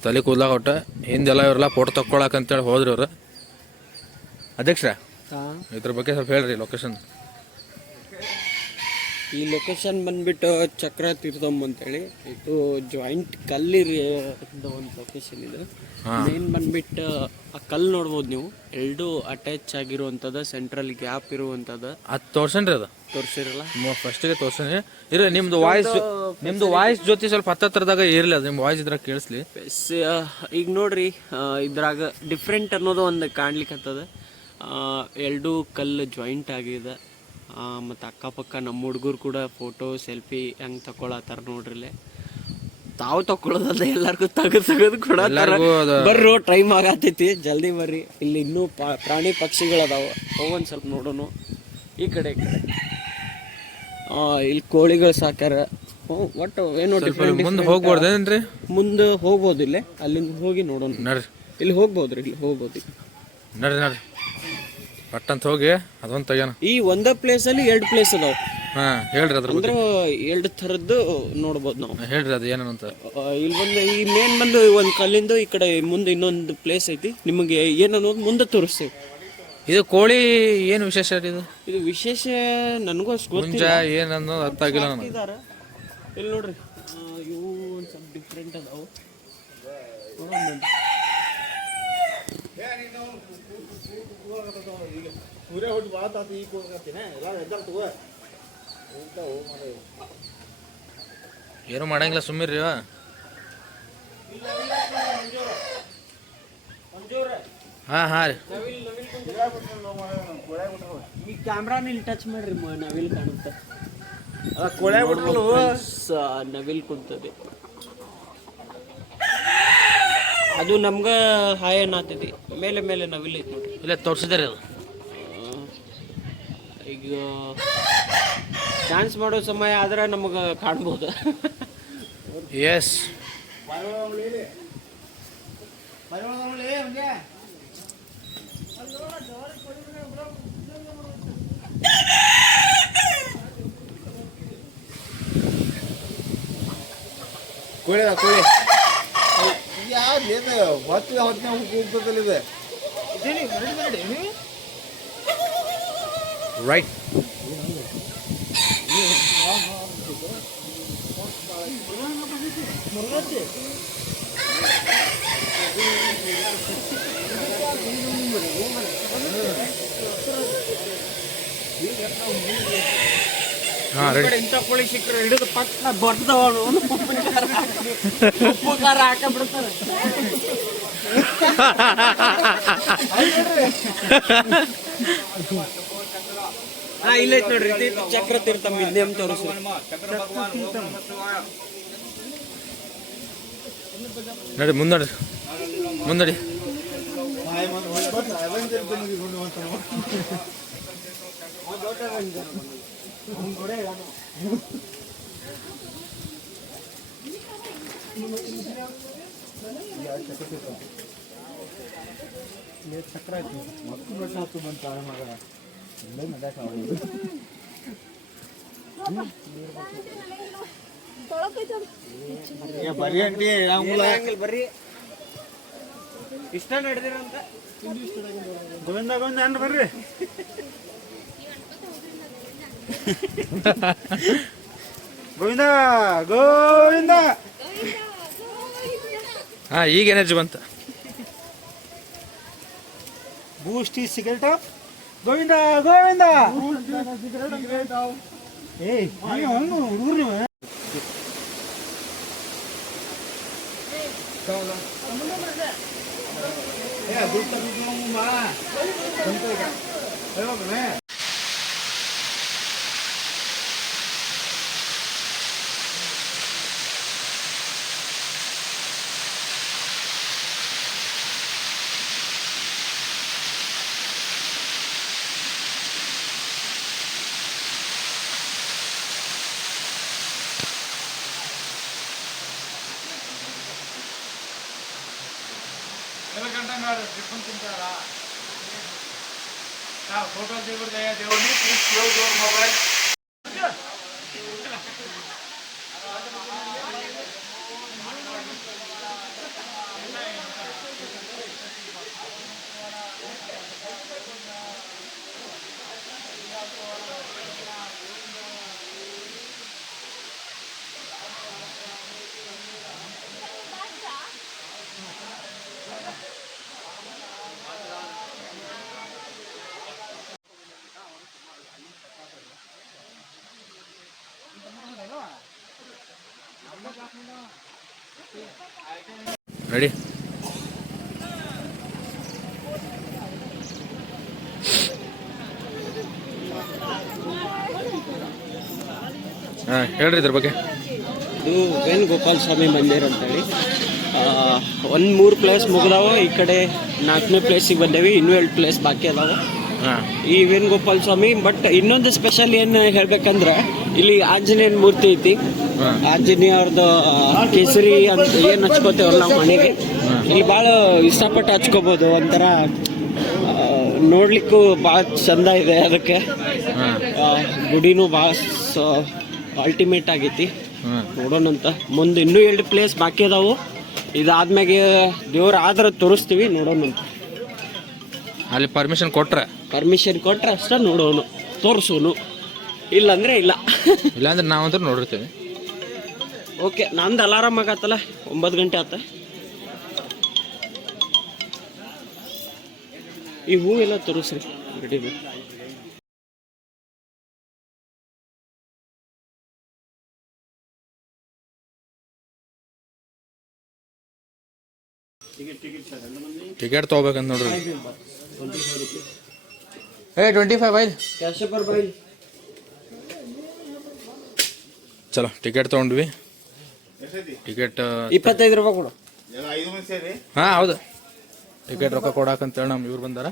ತಲೆ ಕೂದ್ಲಾಗ ಹೊಟ್ಟ ಹಿಂದೆಲ್ಲ ಇವರೆಲ್ಲ ಫೋಟೋ ತಕ್ಕೊಳಕ್ ಅಂತೇಳಿ ಹೋದ್ರಿ ಅವ್ರು. ಅಧ್ಯಕ್ಷರ ಇದ್ರ ಬಗ್ಗೆ ಸ್ವಲ್ಪ ಹೇಳ್ರಿ ಲೊಕೇಶನ್. ಈ ಲೊಕೇಶನ್ ಬಂದ್ಬಿಟ್ಟು ಚಕ್ರ ತೀರ್ಥಮ್ ಅಂತೇಳಿ. ಇದು ಜಾಯಿಂಟ್ ಕಲ್ಲಿರಿ ಒಂದು ಲೊಕೇಶನ್ ಇದೆ. ಮೇನ್ ಬಂದ್ಬಿಟ್ಟು ಆ ಕಲ್ಲು ನೋಡ್ಬೋದು ನೀವು, ಎರಡು ಅಟ್ಯಾಚ್ ಆಗಿರುವಂಥದ್ದು, ಸೆಂಟ್ರಲ್ ಗ್ಯಾಪ್ ಇರುವಂಥದ್ದು. ಅದು ತೋರ್ಸನ್ರಿ ಅದು ತೋರಿಸಿರಲ್ಲ ಫಸ್ಟಿಗೆ ತೋರ್ಸನ್ರಿ. ಇರ ನಿಮ್ದು ವಾಯ್ಸ್ ಜೊತೆ ಸ್ವಲ್ಪ ಹತ್ತತ್ರದಾಗ ಇರಲಿ, ಅದು ನಿಮ್ಮ ವಾಯ್ಸ್ ಇದ್ರಾಗ ಕೇಳಿಸ್ಲಿ. ಈಗ ನೋಡ್ರಿ, ಇದ್ರಾಗ ಡಿಫ್ರೆಂಟ್ ಅನ್ನೋದು ಒಂದು ಕಾಣ್ಲಿಕ್ಕತ್ತದ. ಎರಡು ಕಲ್ಲು ಜಾಯಿಂಟ್ ಆಗಿದೆ. ಮತ್ತು ಅಕ್ಕಪಕ್ಕ ನಮ್ಮ ಹುಡುಗರು ಕೂಡ ಫೋಟೋ ಸೆಲ್ಫಿ ಹೆಂಗೆ ತಗೊಳತ್ತಾರ ನೋಡ್ರಿಲೆ. ತಾವು ತಗೊಳ್ಳೋದಲ್ಲ, ಎಲ್ಲರಿಗೂ ತೆಗೆದು ಕೂಡ ಬರ್ರಿ, ಟೈಮ್ ಆಗತೈತಿ, ಜಲ್ದಿ ಬರ್ರಿ. ಇಲ್ಲಿ ಇನ್ನೂ ಪ್ರಾಣಿ ಪಕ್ಷಿಗಳು ಅದಾವ, ಹೋಗೊಂದು ಸ್ವಲ್ಪ ನೋಡೋಣ. ಈ ಕಡೆ ಇಲ್ಲಿ ಕೋಳಿಗಳು ಸಾಕ್ಯಾರ. ಒಟ್ಟು ಏನೋ ಡಿಫ್ರೆಂಟ್. ಮುಂದೆ ಹೋಗ್ಬೋದೇನ್ರಿ? ಮುಂದೆ ಹೋಗ್ಬೋದು, ಇಲ್ಲೇ ಅಲ್ಲಿಂದ ಹೋಗಿ ನೋಡೋಣ. ನಡ್ರಿ, ಇಲ್ಲಿ ಹೋಗ್ಬೋದ್ರಿ, ಇಲ್ಲಿ ಹೋಗ್ಬೋದು. ನಡ್ರಿ ಪಟ್ಟಂತ ಹೋಗಿ ಅದೊಂದು ತೆಗ್ಯಾನ. ಈ ಒಂದೇ ಪ್ಲೇಸಲ್ಲಿ 2 ಪ್ಲೇಸ್ ಅದಾವ. ಹೇಳ್ರಿ ಅದ್ರ ಬಗ್ಗೆ. ಅಂದ್ರೆ 2 ಥರದ್ದು ನೋಡ್ಬೋದು ನಾವು. ಹೇಳ್ರಿ ಅದು ಏನಂತ. ಇಲ್ಲಿ ಬಂದು ಈ ಮೇನ್ ಬಂದು ಒಂದು ಕಲ್ಲಿಂದು, ಈ ಕಡೆ ಮುಂದೆ ಇನ್ನೊಂದು ಪ್ಲೇಸ್ ಐತಿ. ನಿಮಗೆ ಏನನ್ನೋದು ಮುಂದೆ ತೋರಿಸ್ತೇವೆ. ಇದು ಕೋಳಿ ಏನು ವಿಶೇಷ ಇದು ವಿಶೇಷ ನನಗೂ ಅಷ್ಟು ಮುಂಜ ಏನನ್ನೋದು ಅರ್ಥ ಆಗಿಲ್ಲ ನನಗೆ. ಇಲ್ಲಿ ನೋಡ್ರಿ, ಇವು ಒಂದು ಸ್ವಲ್ಪ ಡಿಫ್ರೆಂಟ್ ಅದಾವು. ಸೂರ್ಯ ಹುಟ್ಟು ಭಾಳ ತಾತ ಈಗ ಹೋಗತ್ತೀನಿ ಎಲ್ಲ ಎದ್ದಾರ ತಗೋ ಏನು ಮಾಡಂಗಿಲ್ಲ, ಸುಮ್ಮಿರ್ರಿ. ಹಾಂ ರೀ. ಈ ಕ್ಯಾಮ್ರಾನ ಇಲ್ಲಿ ಟಚ್ ಮಾಡ್ರಿ, ನವಿಲ್ ಕಾಣುತ್ತೆ. ನವಿಲ್ ಕುಂತದೆ, ಅದು ನಮ್ಗೆ ಹಾಯ್ ಅನ್ನತೈತಿ. ಮೇಲೆ ಮೇಲೆ ನವಿಲ್ ಐತಿ ನೋಡ್ರಿ, ಇಲ್ಲ ತೋರಿಸಿದಾರೆ ಅದು. ಈಗ ಡ್ಯಾನ್ಸ್ ಮಾಡೋ ಸಮಯ ಆದ್ರೆ ನಮಗೆ ಕಾಣ್ಬೋದು. ಎಸ್, ಕೋಳಿ ಯಾರು ಏನು ಹೊತ್ತಿನ ಹೋಗ್ತದಲ್ಲ ಇದೆ ರೈಟ್. ಹಾಂ ರೆಡಿ. ಇಂಥ ಕೋಳಿ ಸಿಕ್ಕರೆ ಹಿಡಿದು ಪಟ್ಟ ಬರ್ತವ, ಉಪ್ಪು ಖಾರ ಹಾಕಬಿಡ್ತಾರೆ. ಇಲ್ಲೈತ್ ನೋಡ್ರಿ, ಚಕ್ರ ತೀರ್ಥಮ್ ನೇಮ್ ತೋರಿಸು. ನಡಿ ಮುಂದಡಿ. ಬರೀ ಅಂಟಿ ಬರ್ರಿ, ಇಷ್ಟ ನಡೆದಿರಂತ. ಗೋವಿಂದ ಅನ್ರಿ ಬರ್ರಿ. ಗೋವಿಂದ ಗೋವಿಂದ. ಹಾಂ, ಈಗ ಎನರ್ಜಿ ಬಂತ. ಬೂಸ್ಟಿ ಸಿಗರೇಟ್ ಗೋವಿಂದ ಗೋವಿಂದ. ಏಯ್ ಹುಡುಗರು ನೀವು ಫೋಟೋ ದೇವ್ರದ್ದು ಮೊಬೈಲ್. ರೆಡಿ. ಹಾಂ ಹೇಳ್ರಿ ಇದ್ರ ಬಗ್ಗೆ. ಇದು ವೇಣುಗೋಪಾಲ ಸ್ವಾಮಿ ಮಂದಿರ ಅಂತೇಳಿ ಒಂದು 3 ಪ್ಲೇಸ್ ಮುಗ್ದಾವ. ಈ ಕಡೆ 4ನೇ ಪ್ಲೇಸಿಗೆ ಬಂದೇವಿ. ಇನ್ನೂ 2 ಪ್ಲೇಸ್ ಬಾಕಿ ಅದಾವ ಹಾಂ ಈ ವೇಣುಗೋಪಾಲ ಸ್ವಾಮಿ. ಬಟ್ ಇನ್ನೊಂದು ಸ್ಪೆಷಲ್ ಏನು ಹೇಳ್ಬೇಕಂದ್ರೆ ಇಲ್ಲಿ ಆಂಜನೇಯನ ಮೂರ್ತಿ ಐತಿ. ಆಂಜನೇಯ ಅವ್ರದ್ದು ಕೇಸರಿ ಅಂತ ಏನು ಹಚ್ಕೋತೇವಲ್ಲ ನಾವು ಮನೆಗೆ, ಇಲ್ಲಿ ಭಾಳ ಇಷ್ಟಪಟ್ಟು ಹಚ್ಕೋಬೋದು. ಒಂಥರ ನೋಡ್ಲಿಕ್ಕೂ ಭಾಳ ಚಂದ ಇದೆ. ಅದಕ್ಕೆ ಗುಡಿನೂ ಭಾಳ ಅಲ್ಟಿಮೇಟ್ ಆಗೈತಿ. ನೋಡೋಣಂತ. ಮುಂದೆ ಇನ್ನೂ 2 ಪ್ಲೇಸ್ ಬಾಕಿ ಅದಾವು. ಇದಾದ್ಮ್ಯಾಗೆ ದೇವ್ರ ಆದ್ರೆ ತೋರಿಸ್ತೀವಿ, ನೋಡೋಣಂತ. ಅಲ್ಲಿ ಪರ್ಮಿಷನ್ ಕೊಟ್ರೆ ಅಷ್ಟೇ ನೋಡೋನು, ತೋರಿಸೋನು. ಇಲ್ಲಾಂದ್ರೆ ಇಲ್ಲ. ಇಲ್ಲಾಂದ್ರೆ ನಾವಂತೂ ನೋಡಿರ್ತೀವಿ. ಓಕೆ, ನಂದು ಅಲಾರಾಮ್ ಆಗತ್ತಲ್ಲ, 9 ಗಂಟೆ ಆತ. ಈ ಹೂ ಎಲ್ಲ ತೋರಿಸ್ರಿ ರೆಡಿ. ಟಿಕೆಟ್ ತೊಗೋಬೇಕಂತ ನೋಡ್ರಿ. 25 ಬೈಲ್ ಕ್ಯಾಶಪರ್ ಬೈಲ್. ಚಲೋ ಟಿಕೆಟ್ ತೊಗೊಂಡ್ವಿ. ಟಿಕೆಟ್ 25 ರೂಪಾಯಿ ಕೊಡು. 5 ಮಂದಿ ಸೇರಿ ಹಾಂ ಹೌದು. ಟಿಕೆಟ್ ರೊಕ್ಕ ಕೊಡಾಕಂತೇಳಿ ನಮ್ಮ ಇವ್ರು ಬಂದಾರ,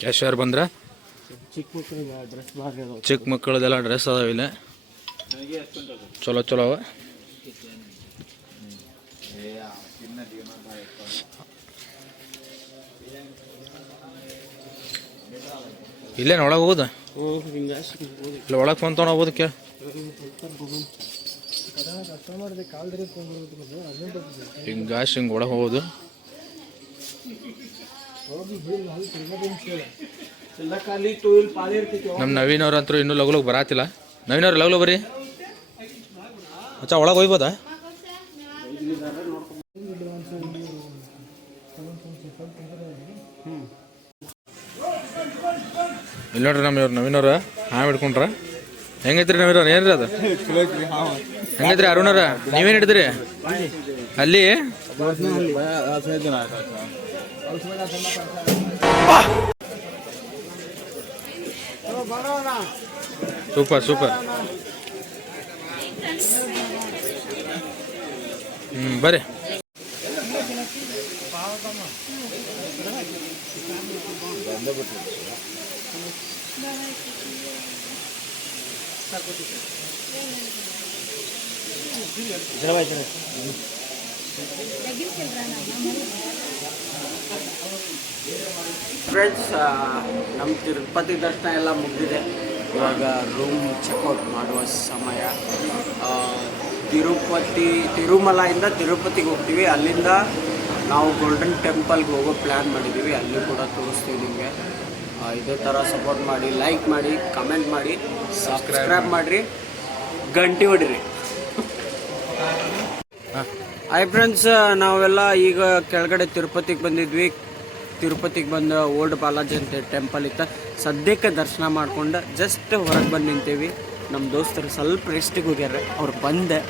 ಕ್ಯಾಶಿಯರ್ ಬಂದ್ರ. ಚಿಕ್ಕ ಮಕ್ಕಳದೆಲ್ಲ ಡ್ರೆಸ್ ಅದಾವ ಇಲ್ಲ, ಚಲೋ ಚಲೋ ಅವ. ಇಲ್ಲೇನು ಒಳಗೆ ಹೋಗುದ? ಇಲ್ಲ ಒಳಗೆ ಫೋನ್ ತೊಗೊಂಡು ಹೋಗ್ಬೋದು. ಕೇಳ ಹಿಂಗೆ ಒಳಗೆ ಹೋಗೋದು. ನಮ್ಮ ನವೀನ್ ಅವ್ರ ಅಂತೂ ಇನ್ನೂ ಲಗು ಬರಾತಿಲ್ಲ. ನವೀನ್ ಅವ್ರು ಲಗು ಬರ್ರಿ. ಅಚ್ಚಾ ಒಳಗೆ ಹೋಗ್ಬೋದಾ? ಇಲ್ಲಿ ನೋಡ್ರಿ ನಮ್ಮ ಇವ್ರು ನವೀನ್ ಅವ್ರ ಹಾಂ ಹಿಡ್ಕೊಂಡ್ರ. ಹೆಂಗೈತ್ರಿ ನವೀನ್ ಅವ್ರ? ಏನ್ರಿ ಅದು ಹೆಂಗೈತ್ರಿ? ಅರುಣವ್ರ ನೀವೇನು ಹಿಡಿದ್ರಿ ಅಲ್ಲಿ? Super super. ಬರ್ರಿ. ಫ್ರೆಂಡ್ಸ್, ನಮ್ಮ ತಿರುಪತಿ ದರ್ಶನ ಎಲ್ಲ ಮುಗಿದಿದೆ. ಇವಾಗ ರೂಮ್ ಚೆಕ್ಔಟ್ ಮಾಡುವ ಸಮಯ. ತಿರುಮಲೆಯಿಂದ ತಿರುಪತಿಗೆ ಹೋಗ್ತೀವಿ. ಅಲ್ಲಿಂದ ನಾವು ಗೋಲ್ಡನ್ ಟೆಂಪಲ್ಗೆ ಹೋಗೋ ಪ್ಲ್ಯಾನ್ ಮಾಡಿದ್ದೀವಿ. ಅಲ್ಲಿ ಕೂಡ ತೋರಿಸ್ತೀವಿ ನಿಮಗೆ. ಇದೇ ಥರ ಸಪೋರ್ಟ್ ಮಾಡಿ, ಲೈಕ್ ಮಾಡಿ, ಕಮೆಂಟ್ ಮಾಡಿ, ಸಬ್ಸ್ಕ್ರೈಬ್ ಮಾಡಿರಿ, ಗಂಟೆ ಹೊಡಿರಿ. ಹಾಯ್ ಫ್ರೆಂಡ್ಸ್, ನಾವೆಲ್ಲ ಈಗ ಕೆಳಗಡೆ ತಿರುಪತಿಗೆ ಬಂದಿದ್ವಿ. ತಿರುಪತಿಗೆ ಬಂದು ಓಲ್ಡ್ ಬಾಲಾಜಿ ಅಂತ ಟೆಂಪಲ್ ಇತ್ತು. ಸದ್ಯಕ್ಕೆ ದರ್ಶನ ಮಾಡ್ಕೊಂಡು ಜಸ್ಟ್ ಹೊರಗೆ ಬಂದು ನಿಂತೀವಿ. ನಮ್ಮ ದೋಸ್ತರು ಸ್ವಲ್ಪ ರೆಸ್ಟಿಗೆ ಹೋಗ್ಯಾರ. ಅವ್ರು ಬಂದೆ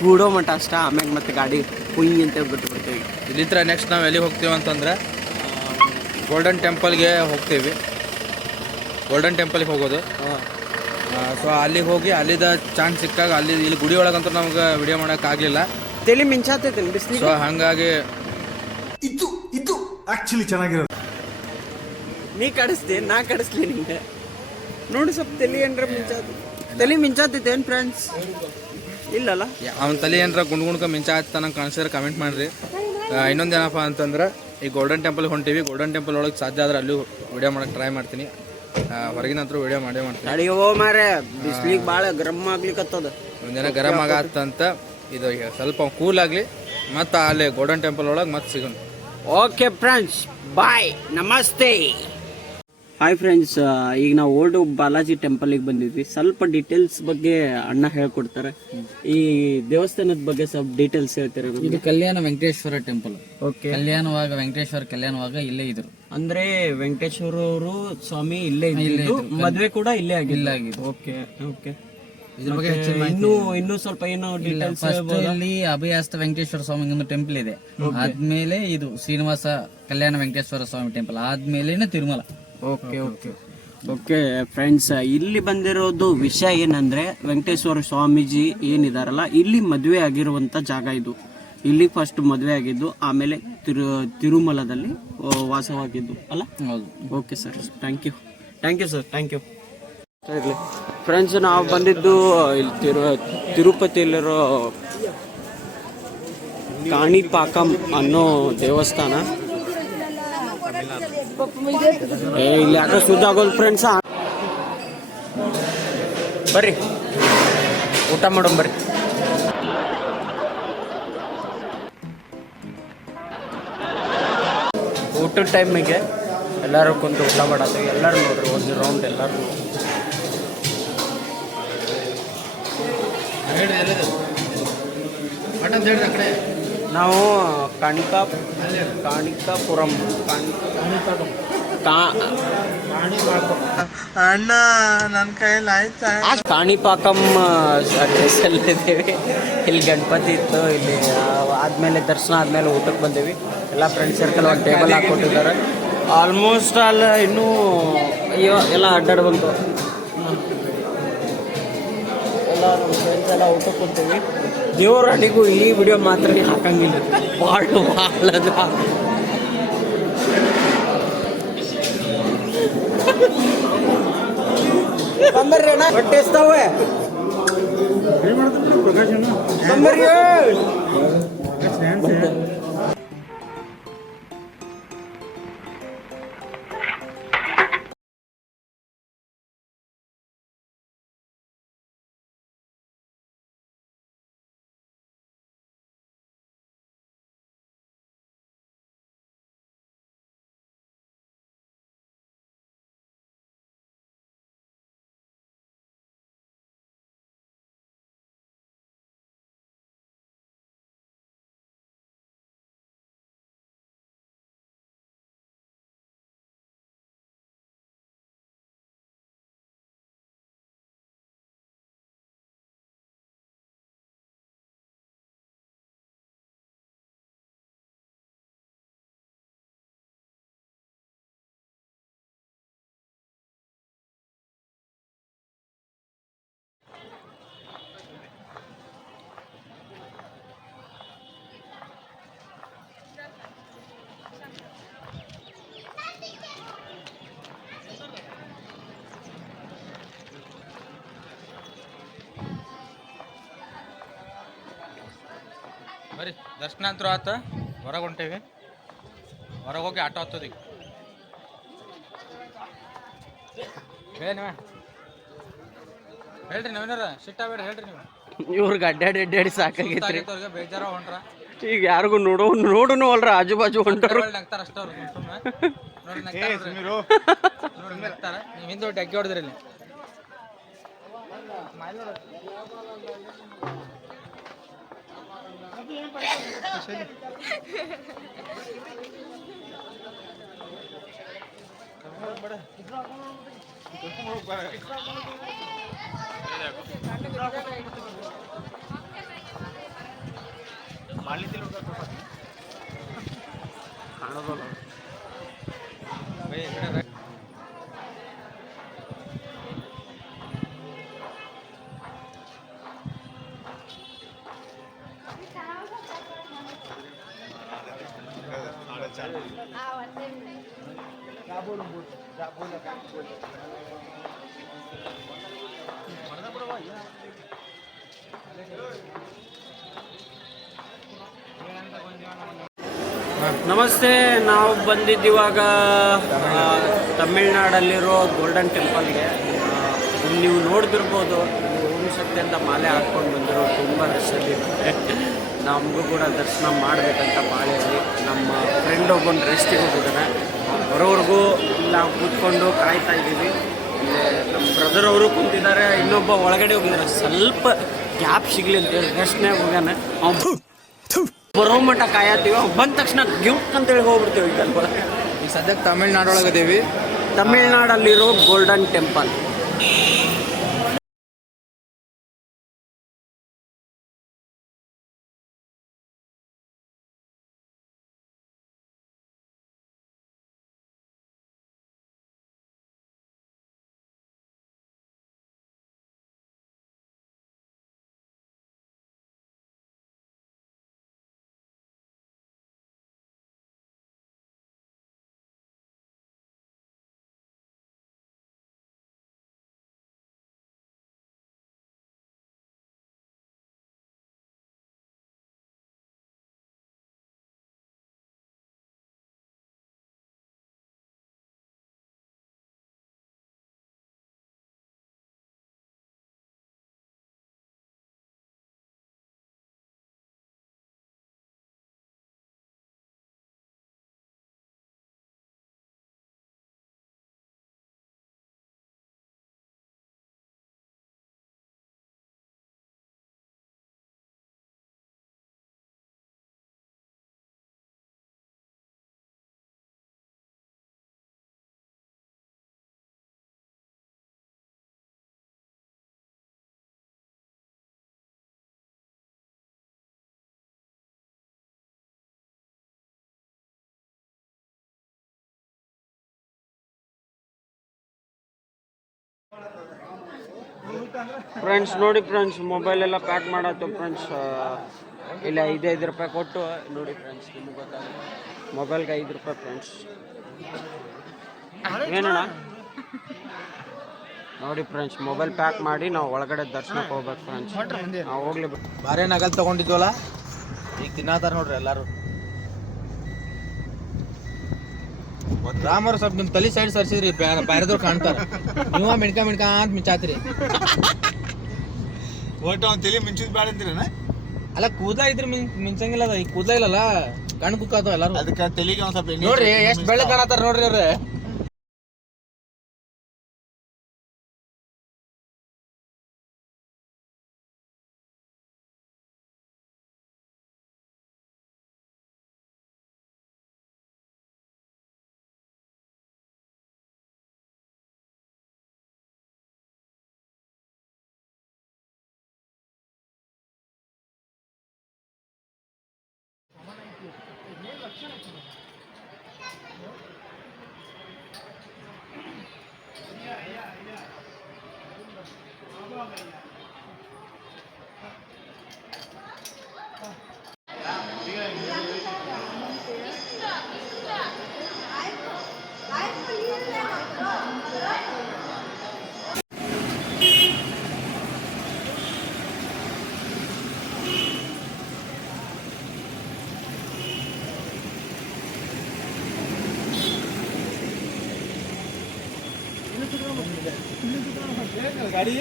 ಕೂಡೋ ಮಟ್ಟ ಅಷ್ಟ, ಆಮ್ಯಾಗ ಮತ್ತೆ ಗಾಡಿ ಕುಯ್ ಅಂತ ಬಿಟ್ಬಿಡ್ತೀವಿ. ಇಲ್ಲಿಂದ ನೆಕ್ಸ್ಟ್ ನಾವು ಎಲ್ಲಿಗೆ ಹೋಗ್ತೀವಿ ಅಂತಂದ್ರೆ ಗೋಲ್ಡನ್ ಟೆಂಪಲ್ಗೆ ಹೋಗ್ತೀವಿ. ಗೋಲ್ಡನ್ ಟೆಂಪಲ್ಗೆ ಹೋಗೋದು. ಸೊ ಅಲ್ಲಿಗೆ ಹೋಗಿ ಅಲ್ಲಿದ ಚಾನ್ಸ್ ಸಿಕ್ಕಾಗ ಇಲ್ಲಿ ಗುಡಿ ಒಳಗಂತೂ ನಮ್ಗೆ ವಿಡಿಯೋ ಮಾಡೋಕ್ಕಾಗಲಿಲ್ಲ. ತಲೆ ಮಿಂಚಾತೈತೆ ಬಿಸಿಲು. ಸೊ ಹಾಗಾಗಿ ಇದು ಆಕ್ಚುಲಿ ಚೆನ್ನಾಗಿರೋದು. ನೀ ಕಡಿಸ್ತಿ, ನಾ ಕಡಿಸ್ಲಿ ನಿಂಗೆ. ನೋಡಿ ಸ್ವಲ್ಪ ತಲೆ ಮಿಂಚಾತೈತೆ ಏನು ಫ್ರೆಂಡ್ಸ್? ಇಲ್ಲಲ್ಲ, ಅವನ ತಲೆ ಏನಾರ ಗುಂಡ್ಕ ಮಿಂಚಾತ ನಂಗೆ ಕಾಣಿಸಿದ್ರೆ ಕಮೆಂಟ್ ಮಾಡಿರಿ. ಇನ್ನೊಂದೇನಪ್ಪ ಅಂತಂದ್ರೆ ಈ ಗೋಲ್ಡನ್ ಟೆಂಪಲ್ಗೆ ಹೊಂಟೀವಿ. ಗೋಲ್ಡನ್ ಟೆಂಪಲ್ ಒಳಗೆ ಸಾಧ್ಯ ಆದ್ರೆ ಅಲ್ಲೂ ವಿಡಿಯೋ ಮಾಡೋಕ್ಕೆ ಟ್ರೈ ಮಾಡ್ತೀನಿ. ಹೊರಗಿನ ಹತ್ರ ವಿಡಿಯೋ ಮಾಡೇ ಮಾಡ್ತೀನಿ. ಅಡಿ ಹೋ ಮಾರೇ, ಬಿಸಿಲಿಗೆ ಭಾಳ ಗರಮ್ ಆಗ್ಲಿಕ್ಕತ್ತದ. ಒಂದಿನ ಗರಮ್ ಆಗತ್ತಂತ ಇದು ಸ್ವಲ್ಪ ಕೂಲ್ ಆಗಲಿ, ಮತ್ತು ಅಲ್ಲಿ ಗೋಲ್ಡನ್ ಟೆಂಪಲ್ ಒಳಗೆ ಮತ್ತೆ ಸಿಗೋಣ. ಓಕೆ ಫ್ರೆಂಡ್ಸ್, ಬಾಯ್, ನಮಸ್ತೆ. ಹಾಯ್ ಫ್ರೆಂಡ್ಸ್, ಈಗ ನಾವು ಓಲ್ಡ್ ಬಾಲಾಜಿ ಟೆಂಪಲಿಗೆ ಬಂದಿದ್ವಿ. ಸ್ವಲ್ಪ ಡೀಟೇಲ್ಸ್ ಬಗ್ಗೆ ಅಣ್ಣ ಹೇಳ್ಕೊಡ್ತಾರೆ. ಈ ದೇವಸ್ಥಾನದ ಬಗ್ಗೆ ಸ್ವಲ್ಪ ಡೀಟೇಲ್ಸ್ ಹೇಳ್ತಾರೆ. ಇದು ಕಲ್ಯಾಣ ವೆಂಕಟೇಶ್ವರ ಟೆಂಪಲ್. ಓಕೆ, ವೆಂಕಟೇಶ್ವರ ಕಲ್ಯಾಣವಾಗ ಇಲ್ಲೇ ಇದ್ರು. ಅಂದ್ರೆ ವೆಂಕಟೇಶ್ವರ ಅವರು ಸ್ವಾಮಿ ಇಲ್ಲೇ ಇದ್ದು, ಮದ್ವೆ ಕೂಡ ಇಲ್ಲೇ ಆಗಿಲ್ಲ. ಆಗಿದೆ. Okay okay. ಇದ್ರ ಬಗ್ಗೆ ಹೆಚ್ಚಿನ ಮಾಹಿತಿ ಇನ್ನೂ ಸ್ವಲ್ಪ ಏನು ಡೀಟೇಲ್ಸ್ ಫಸ್ಟ್ ಇಲ್ಲಿ ಅಭಯಹಸ್ತ ವೆಂಕಟೇಶ್ವರ ಸ್ವಾಮಿ ಒಂದು ಟೆಂಪಲ್ ಇದೆ, ಆದ್ಮೇಲೆ ಇದು ಶ್ರೀನಿವಾಸ ಕಲ್ಯಾಣ ವೆಂಕಟೇಶ್ವರ ಸ್ವಾಮಿ ಟೆಂಪಲ್, ಆದ್ಮೇಲೆ Tirumala. Okay okay okay friends, ಇಲ್ಲಿ ಬಂದಿರೋದು ವಿಷಯ ಏನಂದ್ರೆ ವೆಂಕಟೇಶ್ವರ ಸ್ವಾಮೀಜಿ ಏನಿದಾರಲ್ಲ, ಇಲ್ಲಿ ಮದುವೆ ಆಗಿರುವಂತ ಜಾಗ ಇದು. ಇಲ್ಲಿ ಫಸ್ಟ್ ಮದುವೆ ಆಗಿದ್ದು, ಆಮೇಲೆ ತಿರುಮಲದಲ್ಲಿ ವಾಸವಾಗಿದ್ದು ಅಲ್ಲ. ಹೌದು. Okay sir, thank you sir, thank you. Friends, ನಾವು ಬಂದಿದ್ದು ಇಲ್ಲಿ ತಿರುಪತಿಯಲ್ಲಿರೋ ಕಾಣಿಪಾಕಂ ಅನ್ನೋ ದೇವಸ್ಥಾನ. ಇಲ್ಲಿ ಯಾಕೆ ಸುದ್ದಿ ಆಗೋದು ಫ್ರೆಂಡ್ಸ್. ಬರ್ರಿ ಊಟ ಮಾಡೋಣ ಬರ್ರಿ. ಊಟದ ಟೈಮಿಗೆ ಎಲ್ಲರೂ ಕುಂತು ಊಟ ಮಾಡೋದು. ಎಲ್ಲರೂ ನೋಡ್ರಿ ಒಂದು ರೌಂಡ್ ಎಲ್ಲರೂ ನಾವು ಕಾಣಿಕಾಪುರಂ ಅಣ್ಣ ನನ್ನ ಕೈಯಲ್ಲಿ ಆಯ್ತಾ? ಕಾಣಿಪಾಕಂ ಅಡ್ರೆಸ್ಸಲ್ಲಿದ್ದೀವಿ. ಇಲ್ಲಿ ಗಣಪತಿ ಇತ್ತು, ಇಲ್ಲಿ ಆದಮೇಲೆ ದರ್ಶನ ಆದಮೇಲೆ ಊಟಕ್ಕೆ ಬಂದೀವಿ. ಎಲ್ಲ ಫ್ರೆಂಡ್ ಸರ್ಕಲ್ ಒಂದು ಟೇಬಲ್ ಹಾಕ್ಕೊಟ್ಟಿದ್ದಾರೆ. ಆಲ್ಮೋಸ್ಟ್ ಆಲ್ ಇನ್ನೂ ಅಯ್ಯೋ ಎಲ್ಲ ಅಡ್ಡಾಡ್ ಬಂತು. ಎಲ್ಲ ನಮ್ಮ ಫ್ರೆಂಡ್ಸ್ ಎಲ್ಲ ಊಟಕ್ಕೆ ಕೊಡ್ತೀವಿ. ದೇವರಾಣಿಗೂ ಈ ವಿಡಿಯೋ ಮಾತ್ರ ಹಾಕಂಗಿಲ್ಲ, ಭಾಳ ಅದು ಬಂಬರ್ರಿ ಅಣ್ಣ, ಹೊಟ್ಟೆ ಎಸ್ತಾವೆ ಬಂಬರ್ರಿ. ಬರ್ರಿ, ದರ್ಶನ ಅಂತೂ ಆತ. ಹೊರಗೆ ಹೊಂಟೇವಿ, ಹೊರಗೆ ಹೋಗಿ ಆಟೋ ಹತ್ತೋದು ಈಗ. ನೀವೇ ಹೇಳ್ರಿ, ನವೀನಾರ ಸಿಟ್ಟಾಬೇಡ್ರಿ, ಹೇಳ್ರಿ ನೀವು. ಇವ್ರಿಗೆ ಅಡ್ಡಾಡಿ ಸಾಕಾಗೈತ್ರಿ. ಬೇಜಾರ ಹೊಂಟ್ರ ಈಗ ಯಾರಿಗೂ ನೋಡುನು ಅಲ್ರ, ಆಜು ಬಾಜು ಹೊಂಟರು ನಗ್ತಾರ ಅಷ್ಟ. ಅವ್ರು ನೋಡಿ ನಗ್ತಾರ. ನೀವು ಹಿಂದೆ ಒಟ್ಟು ಅಗ್ಗಿ ಹೊಡೆದ್ರಿ ಇಲ್ಲಿ. ನಮಸ್ತೆ, ನಾವು ಬಂದಿದ್ದಿವಾಗ ತಮಿಳ್ನಾಡಲ್ಲಿರೋ ಗೋಲ್ಡನ್ ಟೆಂಪಲ್ಗೆ. ನೀವು ನೋಡ್ತಿರ್ಬೋದು, ಓಂ ಶಕ್ತಿ ಅಂತ ಮಾಲೆ ಹಾಕ್ಕೊಂಡು ಬಂದಿರೋ ತುಂಬ ರಶಲ್ಲಿರುತ್ತೆ. ನಮಗೂ ಕೂಡ ದರ್ಶನ ಮಾಡಬೇಕಂತ ಮಾಲೆಯಲ್ಲಿ ನಮ್ಮ ಫ್ರೆಂಡ್ ಒಬ್ಬನು ರೆಸ್ಟಿಗೆ ಹೋಗಿದ್ದಾನೆ. ಬರೋವ್ರಿಗೂ ನಾವು ಕೂತ್ಕೊಂಡು ಕಾಯ್ತಾ ಇದ್ದೀವಿ. ಇಲ್ಲೇ ನಮ್ಮ ಬ್ರದರ್ ಅವರು ಕುಂತಿದ್ದಾರೆ, ಇನ್ನೊಬ್ಬ ಒಳಗಡೆ ಹೋಗಿದ್ದಾರೆ. ಸ್ವಲ್ಪ ಗ್ಯಾಪ್ ಸಿಗಲಿ ಅಂತೇಳಿ ರೆಸ್ಟ್ನಾಗ ಹೋಗ್ಯಾನ. ಅವ್ನು ಬರೋ ಮಟ್ಟ ಕಾಯತ್ತೀವಿ. ಬಂದ ತಕ್ಷಣ ಗಿಫ್ಟ್ ಅಂತೇಳಿ ಹೋಗ್ಬಿಡ್ತೀವಿ. ಈಗ ಸದ್ಯಕ್ಕೆ ತಮಿಳ್ನಾಡೊಳಗದೇವಿ. ತಮಿಳ್ನಾಡಲ್ಲಿರೋ ಗೋಲ್ಡನ್ ಟೆಂಪಲ್. ಫ್ರೆಂಡ್ಸ್ ನೋಡಿ ಫ್ರೆಂಡ್ಸ್, ಮೊಬೈಲ್ ಎಲ್ಲ ಪ್ಯಾಕ್ ಮಾಡತ್ತು ಫ್ರೆಂಡ್ಸ್. ಇಲ್ಲ 5 ರೂಪಾಯಿ ಕೊಟ್ಟು ನೋಡಿ ಫ್ರೆಂಡ್ಸ್, ನಿಮ್ಗೆ ಗೊತ್ತಾಗುತ್ತೆ. ಮೊಬೈಲ್ಗೆ 5 ರೂಪಾಯಿ ಫ್ರೆಂಡ್ಸ್. ಏನಣ್ಣ ನೋಡಿ ಫ್ರೆಂಡ್ಸ್, ಮೊಬೈಲ್ ಪ್ಯಾಕ್ ಮಾಡಿ ನಾವು ಒಳಗಡೆ ದರ್ಶನಕ್ಕೆ ಹೋಗ್ಬೇಕು ಫ್ರೆಂಡ್ಸ್. ನಾವು ಹೋಗ್ಲಿ ಬಾರೇ ನಗಲ್ ತಗೊಂಡಿದ್ವಲ್ಲ, ಈಗ ತಿನ್ನತಾರ ನೋಡ್ರಿ ಎಲ್ಲಾರು. ರಾಮವ್ರ ಸ್ವಲ್ಪ ನಿಮ್ ತಲೆ ಸೈಡ್ ಸರ್ಸಿದ್ರಿ, ಬ್ಯಾರೆದವ್ರು ಕಾಣ್ತಾರ. ನೀವ ಮಿಣ್ಕ ಅಂತ ಮಿಂಚಾತ್ರಿ. ಒಟ್ಟು ಅವ್ನು ತಲೆ ಮಿಂಚಿದ್ ಬೇಡ ಅಂತೀರನ? ಅಲ್ಲ ಕೂದ್ಲ ಇದ್ರಿ ಮಿಂಚಂಗಿಲ್ಲ ಅದ, ಈಗ ಕೂದ್ಲ ಇಲ್ಲಲ್ಲ, ಕಣ್ ಕುಕ್ಕಾತಾವ ಎಲ್ಲಾರು. ಅದಕ್ಕೆ ತಲೆಗೆ ಒಂದ್ ಸ್ವಲ್ಪ ಎಣ್ಣೆ ನೋಡ್ರಿ ಎಷ್ಟ್ ಬೆಳ್ಳ ಕಾಣತಾರ ನೋಡ್ರಿ ಅವ್ರ. ಗಾಡಿ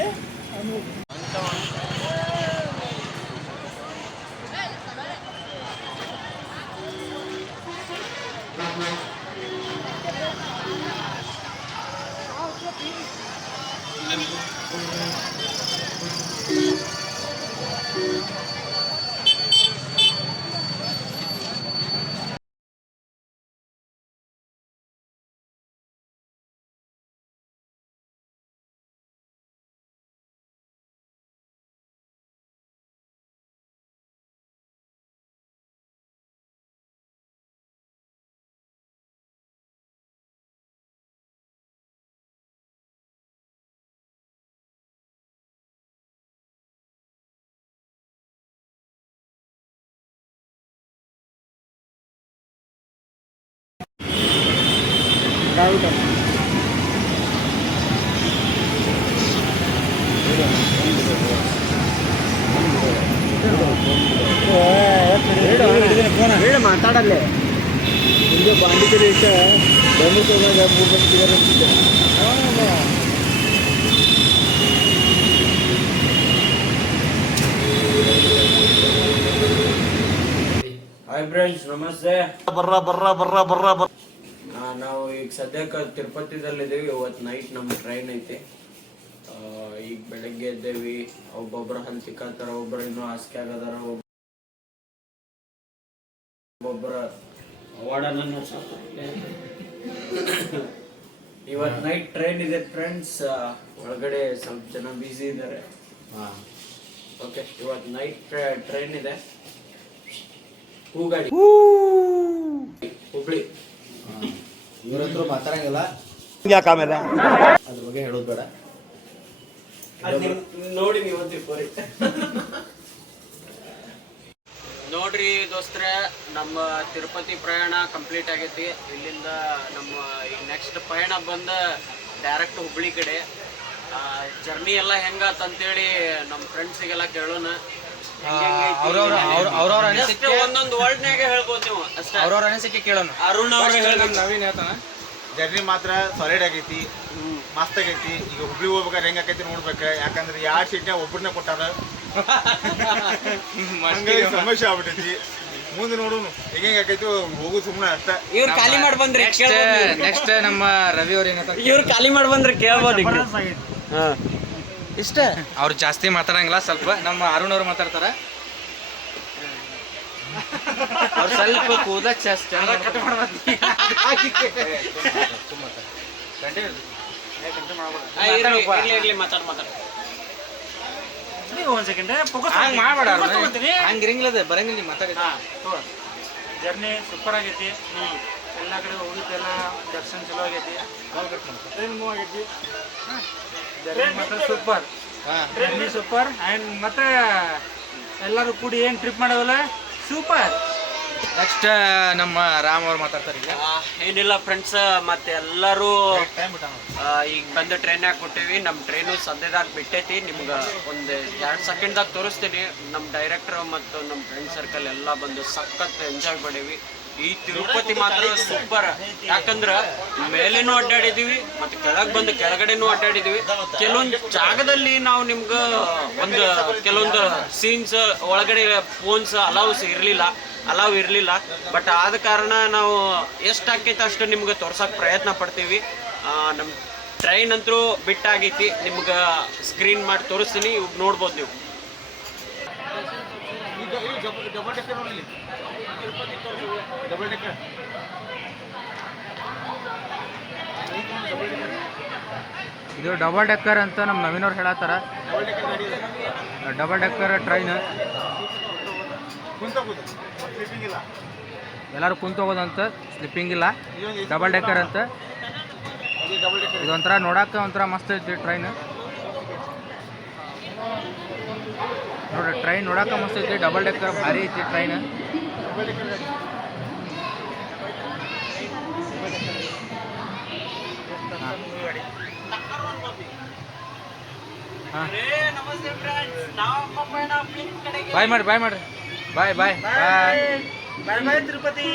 ಮಾತಾಡಲ್ಲೇ ಮುಂದೆ ಪಾಂಡಿಚೇರಿ ಇಷ್ಟ ಬೆಂಗಳೂರಿಗೆ 3 ಬಸ್ ಸಿಗರ್ ಅಂತಿದ್ದೆ. ಹಾಯ್ ಫ್ರೆಂಡ್ಸ್, ನಮಸ್ತೆ. ಬರ್ರ ನಾವು ಈಗ ಸದ್ಯಕ್ಕೆ ತಿರುಪತಿದಲ್ಲಿದ್ದೀವಿ. ಇವತ್ತು ನೈಟ್ ನಮ್ಮ ಟ್ರೈನ್ ಐತಿ. ಈಗ ಬೆಳಗ್ಗೆ ಎದ್ದೇವಿ. ಒಬ್ಬೊಬ್ರು ಹಂತಿಕಾತಾರ, ಒಬ್ಬರು ಇನ್ನೂ ಹಾಸಿಗೆ ಆಗದಾರ, ಒಬ್ಬೊಬ್ಬರ ವಾರ್ಡನನ್ನು ಇವತ್ತು ನೈಟ್ ಟ್ರೈನ್ ಇದೆ ಫ್ರೆಂಡ್ಸ್. ಒಳಗಡೆ ಸ್ವಲ್ಪ ಜನ ಬ್ಯುಸಿ ಇದ್ದಾರೆ. ಓಕೆ, ಇವತ್ತು ನೈಟ್ ಟ್ರೈನ್ ಇದೆ. ಹೂಗಾಡಿ ಹುಬ್ಳಿ. ಇವ್ರಂತೂ ಮಾತಾಡಂಗಿಲ್ಲ, ಯಾಕೆ ಆಮೇಲೆ ಅದ್ರ ಬಗ್ಗೆ ಹೇಳೋದು ಬೇಡ. ನೋಡಿ ನೀವು ನೋಡ್ರಿ ದೋಸ್ತ್ರೆ, ನಮ್ಮ ತಿರುಪತಿ ಪ್ರಯಾಣ ಕಂಪ್ಲೀಟ್ ಆಗೈತಿ. ಇಲ್ಲಿಂದ ನಮ್ಮ ಈಗ ನೆಕ್ಸ್ಟ್ ಪಯಣ ಬಂದ ಡೈರೆಕ್ಟ್ ಹುಬ್ಳಿ ಕಡೆ. ಜರ್ನಿ ಎಲ್ಲ ಹೆಂಗಾತ್ ಅಂತೇಳಿ ನಮ್ಮ ಫ್ರೆಂಡ್ಸಿಗೆಲ್ಲ ಕೇಳೋಣ. ಅವ್ರವ್ರ ಅನಿಸಿಕೆ ಒಂದೊಂದು ವರ್ಡ್ನಾಗ ಹೇಳ್ಬೋದು ನೀವು ಅಷ್ಟೇ. ಅವ್ರವ್ರ ಅನಿಸಿಕೆ ಕೇಳೋಣ. ಅರುಣ್ ಅವ್ರ ನವೀನ್ ಹೇಳ್ತಾನ. ಜರ್ನಿ ಮಾತ್ರ ಸಾಲಿಡ್ ಆಗೈತಿ, ಮಸ್ತ್ ಆಗೈತಿ. ಈಗ ಹುಬ್ಳಿ ಹೋಗ್ಬೇಕಾದ್ರೆ ಹೆಂಗ್ ಆಕೈತಿ ನೋಡ್ಬೇಕು. ಯಾಕಂದ್ರೆ ಯಾವ ಸೀಟ್ನಾಗ ಒಬ್ಬರನ್ನ ಕೊಟ್ಟಾರ, ಹಂಗಾಗಿ ಸಮಸ್ಯೆ ಆಗ್ಬಿಟ್ಟೈತಿ. ಮುಂದೆ ನೋಡೋನು ಹೆಂಗ್ ಆಕೈತಿ, ಹೋಗುದು ಸುಮ್ಮನೆ ಅಷ್ಟ. ಇವ್ರು ಖಾಲಿ ಮಾಡಿ ಬಂದ್ರೆ ನೆಕ್ಸ್ಟ್ ನಮ್ಮ ರವಿ ಅವ್ರ ಏನಂತ, ಇವ್ರು ಖಾಲಿ ಮಾಡಿ ಬಂದ್ರೆ ಕೇಳ್ಬೋದು. ಇಷ್ಟ ಅವ್ರು ಜಾಸ್ತಿ ಮಾತಾಡಂಗಿಲ್ಲ, ಸ್ವಲ್ಪ ನಮ್ಮ ಅರುಣ್ ಅವ್ರು ಮಾತಾಡ್ತಾರ. ಅವ್ರು ಸ್ವಲ್ಪ ಕೂದಲ ಹಂಗಿರಂಗಿಲ್ಲ, ಬರಂಗಿಲ್ಲ. ಮಾತಾಡಿ ಜರ್ನಿ ಸೂಪರ್ ಆಗೈತಿ. ಎಲ್ಲ ಕಡೆ ಹೋಗಿದ್ದೆಲ್ಲ ದರ್ಶನ ಚಲೋ ಆಗೈತಿ. ಟ್ರೈನ್ ಮೂವ್ ಆಗೈತಿ. ಜರ್ನಿ ಮಾತ್ರ ಸೂಪರ್. ಜರ್ನಿ ಸೂಪರ್ ಅಂಡ್ ಮತ್ತೆ ಎಲ್ಲರೂ ಕೂಡಿ ಏನ್ ಟ್ರಿಪ್ ಮಾಡವಲ್ಲ ಸೂಪರ್. ನೆಕ್ಸ್ಟ್ ನಮ್ಮ ರಾಮ್ ಅವ್ರು ಮಾತಾಡ್ತಾರೆ ಈಗ. ಏನಿಲ್ಲ ಫ್ರೆಂಡ್ಸ್, ಮತ್ತೆ ಎಲ್ಲರೂ ಈಗ ಬಂದು ಟ್ರೈನ್ಯಾಗ ಕೊಟ್ಟಿವಿ. ನಮ್ಮ ಟ್ರೈನು ಸದ್ಯದಾಗ ಬಿಟ್ಟೈತಿ. ನಿಮ್ಗೆ ಒಂದು 2 ಸೆಕೆಂಡ್ದಾಗ ತೋರಿಸ್ತೀನಿ. ನಮ್ಮ ಡೈರೆಕ್ಟರ್ ಮತ್ತು ನಮ್ಮ ಫ್ರೆಂಡ್ ಸರ್ಕಲ್ ಎಲ್ಲ ಬಂದು ಸಖತ್ ಎಂಜಾಯ್ ಮಾಡೀವಿ. ಈ ತಿರುಪತಿ ಮಾತ್ರ ಸೂಪರ್. ಯಾಕಂದ್ರೆ ಮೇಲೇನೂ ಅಡ್ಡಾಡಿದೀವಿ ಮತ್ತು ಕೆಳಗೆ ಬಂದು ಕೆಳಗಡೆನೂ ಅಡ್ಡಾಡಿದೀವಿ. ಕೆಲವೊಂದು ಜಾಗದಲ್ಲಿ ನಾವು ನಿಮ್ಗೆ ಕೆಲವೊಂದು ಸೀನ್ಸ್ ಒಳಗಡೆ ಫೋನ್ಸ್ ಅಲಾವ್ ಇರಲಿಲ್ಲ. ಬಟ್ ಆದ ಕಾರಣ ನಾವು ಎಷ್ಟು ಆಕೈತೆ ಅಷ್ಟು ನಿಮ್ಗೆ ತೋರ್ಸೋಕೆ ಪ್ರಯತ್ನ ಪಡ್ತೀವಿ. ನಮ್ಮ ಟ್ರೈನ್ ಅಂತೂ ಬಿಟ್ಟಾಗೈತಿ. ನಿಮ್ಗೆ ಸ್ಕ್ರೀನ್ ಮಾಡಿ ತೋರಿಸ್ತೀನಿ, ಇವಾಗ ನೋಡ್ಬೋದು ನೀವು. ಇದು ಡಬಲ್ ಡೆಕ್ಕರ್ ಅಂತ ನಮ್ಮ ನವೀನ್ ಅವ್ರು ಹೇಳತ್ತಾರ. ಡಬಲ್ ಡೆಕ್ಕರ್ ಟ್ರೈನ್ ಎಲ್ಲರೂ ಕುಂತು ಹೋಗೋದಂತ, ಸ್ಲಿಪ್ಪಿಂಗ್ ಇಲ್ಲ. ಡಬಲ್ ಡೆಕ್ಕರ್ ಅಂತ. ಇದೊಂಥರ ನೋಡಕ್ಕೆ ಒಂಥರ ಮಸ್ತ್ ಐತಿ ಟ್ರೈನ್. ನೋಡ್ರಿ ಟ್ರೈನ್ ನೋಡಕ್ಕೆ ಮಸ್ತ್ ಐತಿ. ಡಬಲ್ ಡೆಕ್ಕರ್ ಭಾರಿ ಐತಿ ಟ್ರೈನ್. ಬಾಯ್ ಮಾಡ್ರಿ ಬಾಯ್. ಬಾಯ್ ಬಾಯ್ ತಿರುಪತಿ.